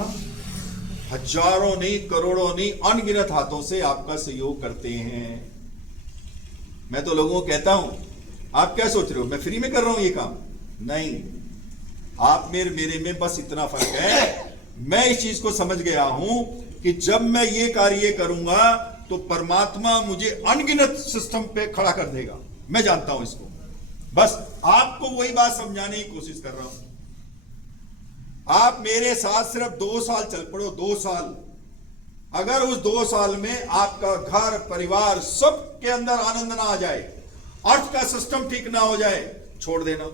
हजारों नहीं, करोड़ों नहीं, अनगिनत हाथों से आपका सहयोग करते हैं। मैं तो लोगों को कहता हूं, आप क्या सोच रहे हो मैं फ्री में कर रहा हूं ये काम? नहीं, आप मेरे में बस इतना फर्क है, मैं इस चीज को समझ गया हूं कि जब मैं ये कार्य करूंगा तो परमात्मा मुझे अनगिनत सिस्टम पे खड़ा कर देगा। मैं जानता हूं इसको, बस आपको वही बात समझाने की कोशिश कर रहा हूं। आप मेरे साथ सिर्फ 2 साल चल पड़ो, 2 साल। अगर उस 2 साल में आपका घर परिवार सब के अंदर आनंद ना आ जाए, अर्थ का सिस्टम ठीक ना हो जाए, छोड़ देना,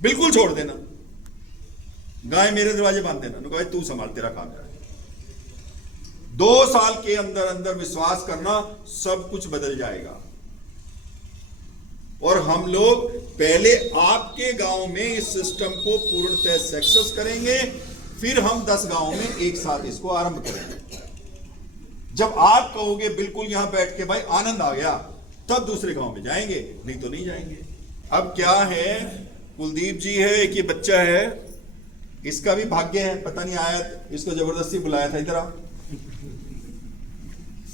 बिल्कुल छोड़ देना। गाय मेरे दरवाजे बांध देना, गाय तू संभाल, तेरा काम है। 2 साल के अंदर अंदर विश्वास करना, सब कुछ बदल जाएगा। और हम लोग पहले आपके गांव में इस सिस्टम को पूर्णतः सक्सेस करेंगे, फिर हम 10 गांव में एक साथ इसको आरंभ करेंगे। जब आप कहोगे बिल्कुल यहां बैठ के भाई आनंद आ गया, तब दूसरे गांव में जाएंगे, नहीं तो नहीं जाएंगे। अब क्या है, कुलदीप जी है, एक ये बच्चा है, इसका भी भाग्य है, पता नहीं आया, इसको जबरदस्ती बुलाया था इधर आ।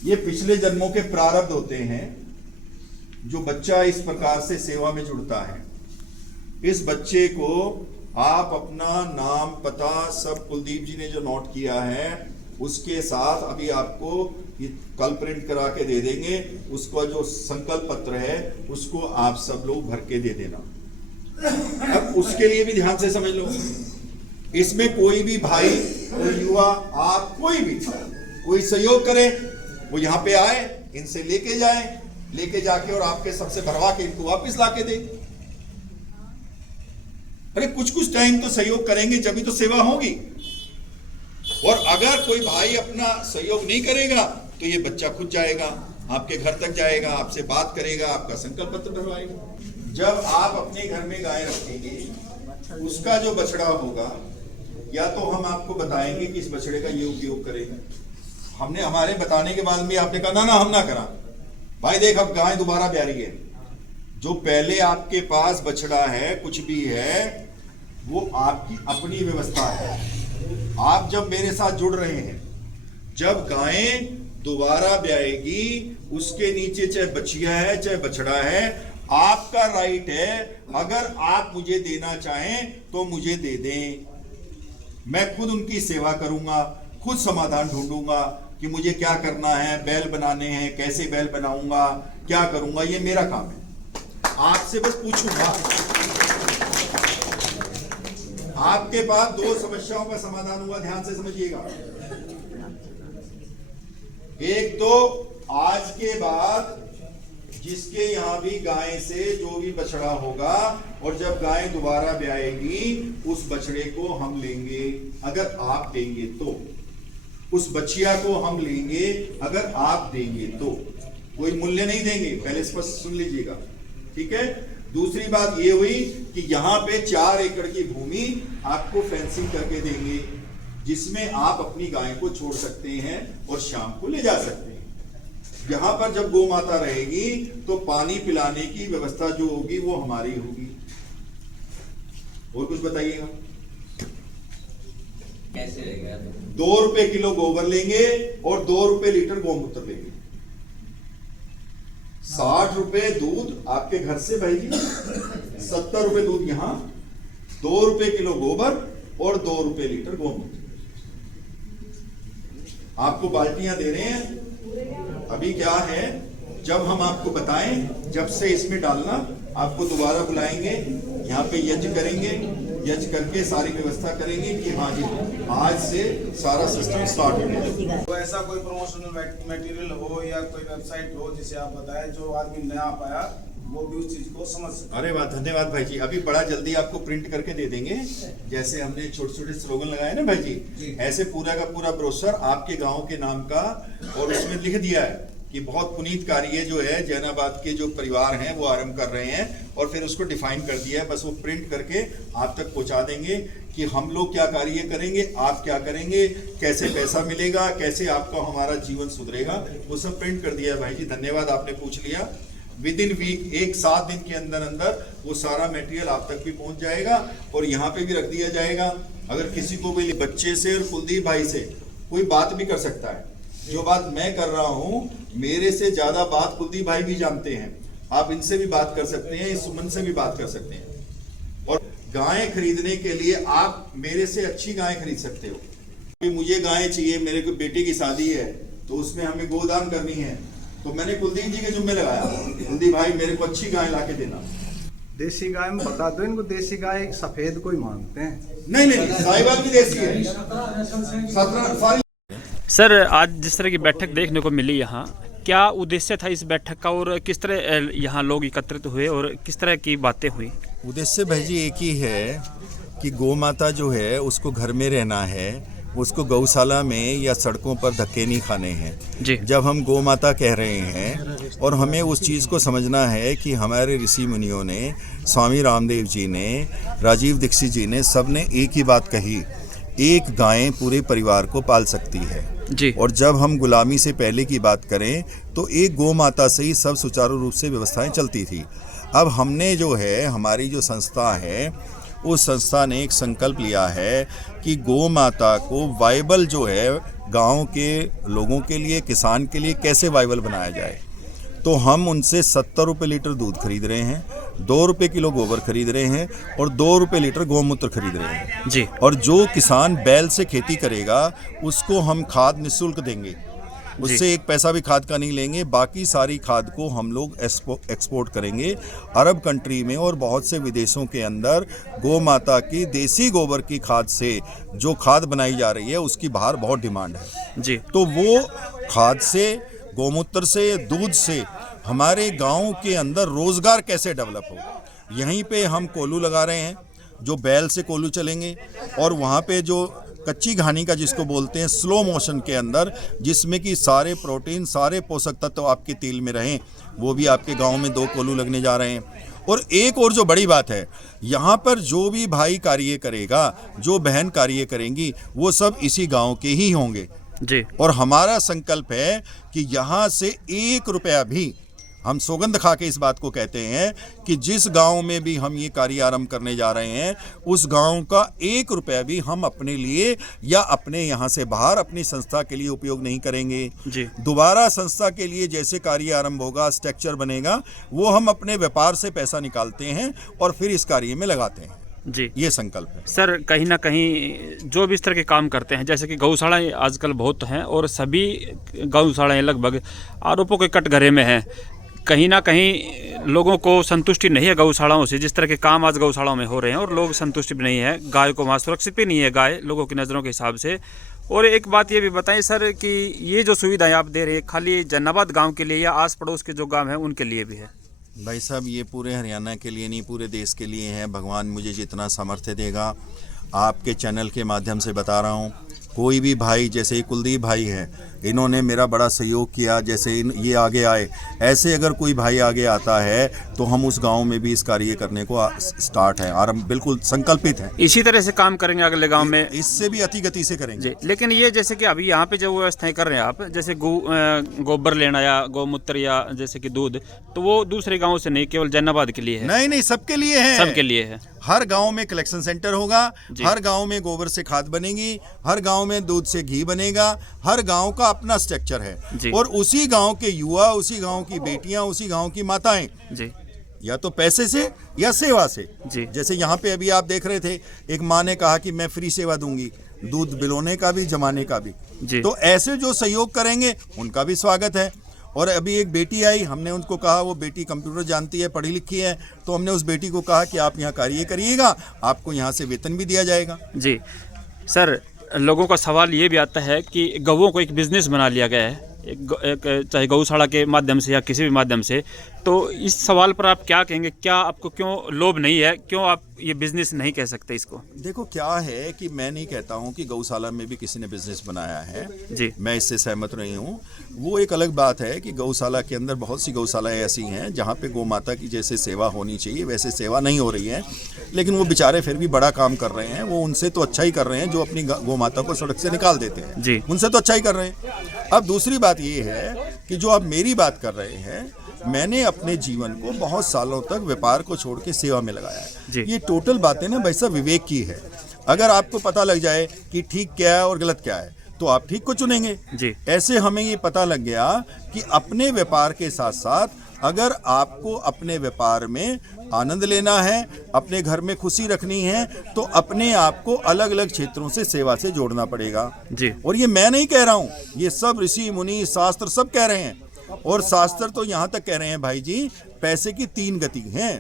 ये पिछले जन्मों के प्रारब्ध होते हैं जो बच्चा इस प्रकार से सेवा में जुड़ता है। इस बच्चे को आप अपना नाम पता सब कुलदीप जी ने जो नोट किया है उसके साथ अभी आपको कल प्रिंट करा के दे देंगे। उसका जो संकल्प पत्र है उसको आप सब लोग भर के दे देना। अब उसके लिए भी ध्यान से समझ लो, इसमें कोई भी भाई, कोई युवा, आप कोई सहयोग करे, वो यहां पे आए, इनसे लेके जाए, लेके जाके और आपके सबसे भरवा के इनको वापस लाके दे। अरे कुछ टाइम तो सहयोग करेंगे, जब भी तो सेवा होगी। और अगर कोई भाई अपना सहयोग नहीं करेगा तो ये बच्चा खुद जाएगा, आपके घर तक जाएगा, आपसे बात करेगा, आपका संकल्प पत्र भरवाएगा। जब आप अपने घर में गाय रखेंगे, उसका जो बछड़ा होगा, या तो हम आपको बताएंगे कि इस बछड़े का ये उपयोग करेंगे। हमने हमारे बताने के बाद भी आपने कहा ना हम ना करा, भाई देख अब गाय दोबारा ब्यारी है। जो पहले आपके पास बछड़ा है, कुछ भी है, वो आपकी अपनी व्यवस्था है। आप जब मेरे साथ जुड़ रहे हैं, जब गायें दोबारा ब्याएगी, उसके नीचे चाहे बछिया है चाहे बछड़ा है, आपका राइट है। अगर आप मुझे देना चाहें तो मुझे दे दें, मैं खुद उनकी सेवा करूंगा, खुद समाधान ढूंढूंगा कि मुझे क्या करना है, बैल बनाने हैं, कैसे बैल बनाऊंगा, क्या करूंगा, ये मेरा काम है। आपसे बस पूछूंगा। आपके पास 2 समस्याओं का समाधान हुआ, ध्यान से समझिएगा। एक तो आज के बाद जिसके यहां भी गाय से जो भी बछड़ा होगा, और जब गाय दोबारा ब्याएगी उस बछड़े को हम लेंगे अगर आप देंगे तो, उस बछिया को हम लेंगे अगर आप देंगे तो। कोई मूल्य नहीं देंगे, पहले स्पष्ट सुन लीजिएगा, ठीक है। दूसरी बात ये हुई कि यहां पे 4 एकड़ की भूमि आपको फेंसिंग करके देंगे, जिसमें आप अपनी गाय को छोड़ सकते हैं और शाम को ले जा सकते हैं। यहां पर जब गौ माता रहेगी तो पानी पिलाने की व्यवस्था जो होगी वो हमारी होगी। और कुछ बताइएगा। कैसे रहेगा? 2 रुपए किलो गोबर लेंगे और 2 रुपए लीटर गौमूत्र लेंगे। 60 रुपए दूध आपके घर से भाई, 70 रुपए दूध यहां, 2 रुपए किलो गोबर और 2 रुपए लीटर गौमूत्र। आपको बाल्टियां दे रहे हैं। अभी क्या है, जब हम आपको बताएं, जब से इसमें डालना, आपको दोबारा बुलाएंगे, यहाँ पे यज्ञ करेंगे, यज्ञ करके सारी व्यवस्था करेंगे कि हाँ जी आज से सारा सिस्टम स्टार्ट हो गया। तो ऐसा कोई प्रमोशनल मटेरियल हो या कोई वेबसाइट हो जिसे आप बताएं, जो आदमी नया पाया वो भी उस चीज को समझ सके। अरे वाह, धन्यवाद भाई जी। अभी बड़ा जल्दी आपको प्रिंट करके दे देंगे, जैसे हमने छोटे छोटे स्लोगन लगाए ना भाई जी, ऐसे पूरा का पूरा ब्रोशर आपके गांव के नाम का, और उसमें लिख दिया है कि बहुत पुनीत कार्य जो है जैनाबाद के जो परिवार हैं वो आरंभ कर रहे हैं, और फिर उसको डिफाइन कर दिया है। बस वो प्रिंट करके आप तक पहुंचा देंगे कि हम लोग क्या कार्य करेंगे, आप क्या करेंगे, कैसे पैसा मिलेगा, कैसे आपका हमारा जीवन सुधरेगा, वो सब प्रिंट कर दिया है भाई जी। धन्यवाद, आपने पूछ लिया। विद इन वीक, 7 दिन के अंदर अंदर वो सारा मटेरियल आप तक भी पहुंच जाएगा, और यहाँ पे भी रख दिया जाएगा। अगर किसी को भी बच्चे से और कुलदीप भाई से कोई बात भी कर सकता है। जो बात मैं कर रहा हूँ, मेरे से ज्यादा बात कुलदीप भाई भी जानते हैं। आप इनसे भी बात कर सकते हैं, इस सुमन से भी बात कर सकते हैं। और गायें खरीदने के लिए आप मेरे से अच्छी गायें खरीद सकते हो। मुझे गायें चाहिए, मेरे को बेटे की शादी है तो उसमें हमें गोदान करनी है, तो मैंने कुलदीप जी के जुम्मे लगाया, कुलदीप भाई मेरे को अच्छी गाय लाके देना। देसी गाय में बता दो इनको, देसी गाय सफेद कोई मांगते हैं। नहीं, साहिवाल भी देसी है। 17 साल। सर, आज जिस तरह की बैठक देखने को मिली यहाँ, क्या उद्देश्य था इस बैठक का, और किस तरह यहाँ लोग एकत्रित हुए और किस तरह की बातें हुई? उद्देश्य भाई जी एक ही है कि गौ माता जो है उसको घर में रहना है, उसको गौशाला में या सड़कों पर धक्के नहीं खाने हैं जी। जब हम गौ माता कह रहे हैं, और हमें उस चीज़ को समझना है कि हमारे ऋषि मुनियों ने, स्वामी रामदेव जी ने, राजीव दीक्षित जी ने, सब ने एक ही बात कही, एक गाय पूरे परिवार को पाल सकती है जी। और जब हम गुलामी से पहले की बात करें तो एक गौ माता से ही सब सुचारू रूप से व्यवस्थाएं चलती थी। अब हमने जो है, हमारी जो संस्था है, उस संस्था ने एक संकल्प लिया है कि गौ माता को वाइबल जो है गांव के लोगों के लिए, किसान के लिए कैसे वाइबल बनाया जाए। तो हम उनसे 70 रुपये लीटर दूध खरीद रहे हैं, 2 रुपये किलो गोबर खरीद रहे हैं, और 2 रुपये लीटर गौमूत्र खरीद रहे हैं जी। और जो किसान बैल से खेती करेगा उसको हम खाद निःशुल्क देंगे, उससे एक पैसा भी खाद का नहीं लेंगे। बाकी सारी खाद को हम लोग एक्सपोर्ट करेंगे अरब कंट्री में, और बहुत से विदेशों के अंदर गौ माता की देसी गोबर की खाद से जो खाद बनाई जा रही है उसकी बाहर बहुत डिमांड है जी। तो वो खाद से, गौमूत्र से, दूध से हमारे गांव के अंदर रोजगार कैसे डेवलप हो। यहीं पे हम कोल्हू लगा रहे हैं, जो बैल से कोल्हू चलेंगे, और वहाँ पे जो कच्ची घानी का जिसको बोलते हैं, स्लो मोशन के अंदर, जिसमें कि सारे प्रोटीन, सारे पोषक तत्व आपके तेल में रहें, वो भी आपके गांव में 2 कोल्हू लगने जा रहे हैं। और एक और जो बड़ी बात है, यहाँ पर जो भी भाई कार्य करेगा, जो बहन कार्य करेंगी, वो सब इसी गांव के ही होंगे जी। और हमारा संकल्प है कि यहाँ से 1 रुपया भी, हम सौगंध खा के इस बात को कहते हैं कि जिस गांव में भी हम ये कार्य आरंभ करने जा रहे हैं, उस गांव का 1 रुपया भी हम अपने लिए या अपने यहाँ से बाहर अपनी संस्था के लिए उपयोग नहीं करेंगे जी। दोबारा संस्था के लिए जैसे कार्य आरंभ होगा, स्ट्रक्चर बनेगा, वो हम अपने व्यापार से पैसा निकालते हैं और फिर इस कार्य में लगाते हैं जी। ये संकल्प है। सर, कहीं ना कहीं जो भी इस तरह के काम करते हैं, जैसे कि गौशालाएं आजकल बहुत हैं और सभी गौशालाएं लगभग आरोपों के कटघरे में हैं, कहीं ना कहीं लोगों को संतुष्टि नहीं है गौशालाओं से, जिस तरह के काम आज गौशालाओं में हो रहे हैं, और लोग संतुष्टि भी नहीं है। गाय को वहाँ सुरक्षित भी नहीं है गाय, लोगों की नज़रों के हिसाब से। और एक बात ये भी बताएं सर कि ये जो सुविधाएं आप दे रहे हैं खाली जैनाबाद गांव के लिए या आस पड़ोस के जो गांव हैं उनके लिए भी है? भाई साहब, ये पूरे हरियाणा के लिए नहीं, पूरे देश के लिए है। भगवान मुझे जितना सामर्थ्य देगा, आपके चैनल के माध्यम से बता रहा हूँ, कोई भी भाई, जैसे कुलदीप भाई हैं, इन्होंने मेरा बड़ा सहयोग किया, जैसे ये आगे आए, ऐसे अगर कोई भाई आगे आता है तो हम उस गांव में भी इस कार्य करने को स्टार्ट है, आरंभ बिल्कुल संकल्पित है। इसी तरह से काम करेंगे अगले गांव में? इससे भी अति गति से करेंगे जी। लेकिन ये जैसे कि अभी यहाँ पे जो व्यवस्थाएं कर रहे हैं आप, जैसे गोबर लेना या गौमूत्र या जैसे कि दूध, तो वो दूसरे गाँव से नहीं, केवल जैनाबाद के लिए है? नहीं नहीं, सबके लिए है, सबके लिए है। हर गांव में कलेक्शन सेंटर होगा, हर गांव में गोबर से खाद बनेगी, हर गांव में दूध से घी बनेगा, हर गांव का अपना स्ट्रक्चर है और उसी गांव के युवा, उसी गांव की बेटियां, उसी गांव की माताएं जी, या तो पैसे से या सेवा से जी। जैसे यहाँ पे अभी आप देख रहे थे, एक माँ ने कहा कि मैं फ्री सेवा दूंगी, दूध बिलोने का भी, जमाने का भी। तो ऐसे जो सहयोग करेंगे उनका भी स्वागत है। और अभी एक बेटी आई, हमने उनको कहा, वो बेटी कंप्यूटर जानती है, पढ़ी लिखी है, तो हमने उस बेटी को कहा कि आप यहाँ कार्य करिएगा, आपको यहाँ से वेतन भी दिया जाएगा। जी। सर, लोगों का सवाल ये भी आता है कि गौओं को एक बिजनेस बना लिया गया है, एक चाहे गौशाला के माध्यम से या किसी भी माध्यम से, तो इस सवाल पर आप क्या कहेंगे? क्या आपको क्यों लोभ नहीं है, क्यों आप ये बिजनेस नहीं कह सकते इसको? देखो क्या है कि मैं नहीं कहता हूं कि गौशाला में भी किसी ने बिजनेस बनाया है जी। मैं इससे सहमत नहीं हूं। वो एक अलग बात है कि गौशाला के अंदर बहुत सी गौशालाएं ऐसी हैं जहां पे गौ माता की जैसे सेवा होनी चाहिए वैसे सेवा नहीं हो रही है, लेकिन वो बेचारे फिर भी बड़ा काम कर रहे हैं। वो उनसे तो अच्छा ही कर रहे हैं जो अपनी गौ माता को सड़क से निकाल देते हैं जी। उनसे तो अच्छा ही कर रहे हैं। अब दूसरी बात ये है कि जो आप मेरी बात कर रहे हैं, मैंने अपने जीवन को बहुत सालों तक व्यापार को छोड़ के सेवा में लगाया जी। है। ये टोटल बातें ना भाई साहब विवेक की है। अगर आपको पता लग जाए कि ठीक क्या है और गलत क्या है तो आप ठीक को चुनेंगे जी। ऐसे हमें ये पता लग गया कि अपने व्यापार के साथ साथ अगर आपको अपने व्यापार में आनंद लेना है, अपने घर में खुशी रखनी है, तो अपने आप को अलग अलग क्षेत्रों से सेवा से जोड़ना पड़ेगा जी। और ये मैं नहीं कह रहा हूँ, ये सब ऋषि मुनि शास्त्र सब कह रहे हैं। और शास्त्र तो यहाँ तक कह रहे हैं भाई जी, पैसे की 3 गति हैं।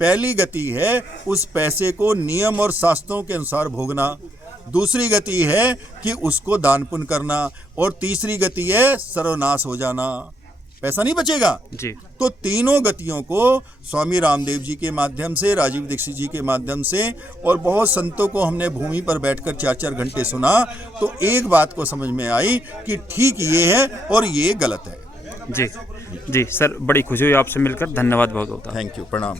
पहली गति है उस पैसे को नियम और शास्त्रों के अनुसार भोगना, दूसरी गति है कि उसको दान पुण्य करना, और तीसरी गति है सर्वनाश हो जाना, पैसा नहीं बचेगा जी। तो तीनों गतियों को स्वामी रामदेव जी के माध्यम से, राजीव दीक्षित जी के माध्यम से और बहुत संतों को हमने भूमि पर बैठकर 4-4 घंटे सुना, तो एक बात को समझ में आई कि ठीक ये है और ये गलत है। जी जी सर, बड़ी खुशी हुई आपसे मिलकर। धन्यवाद बहुत बहुत। थैंक यू, प्रणाम।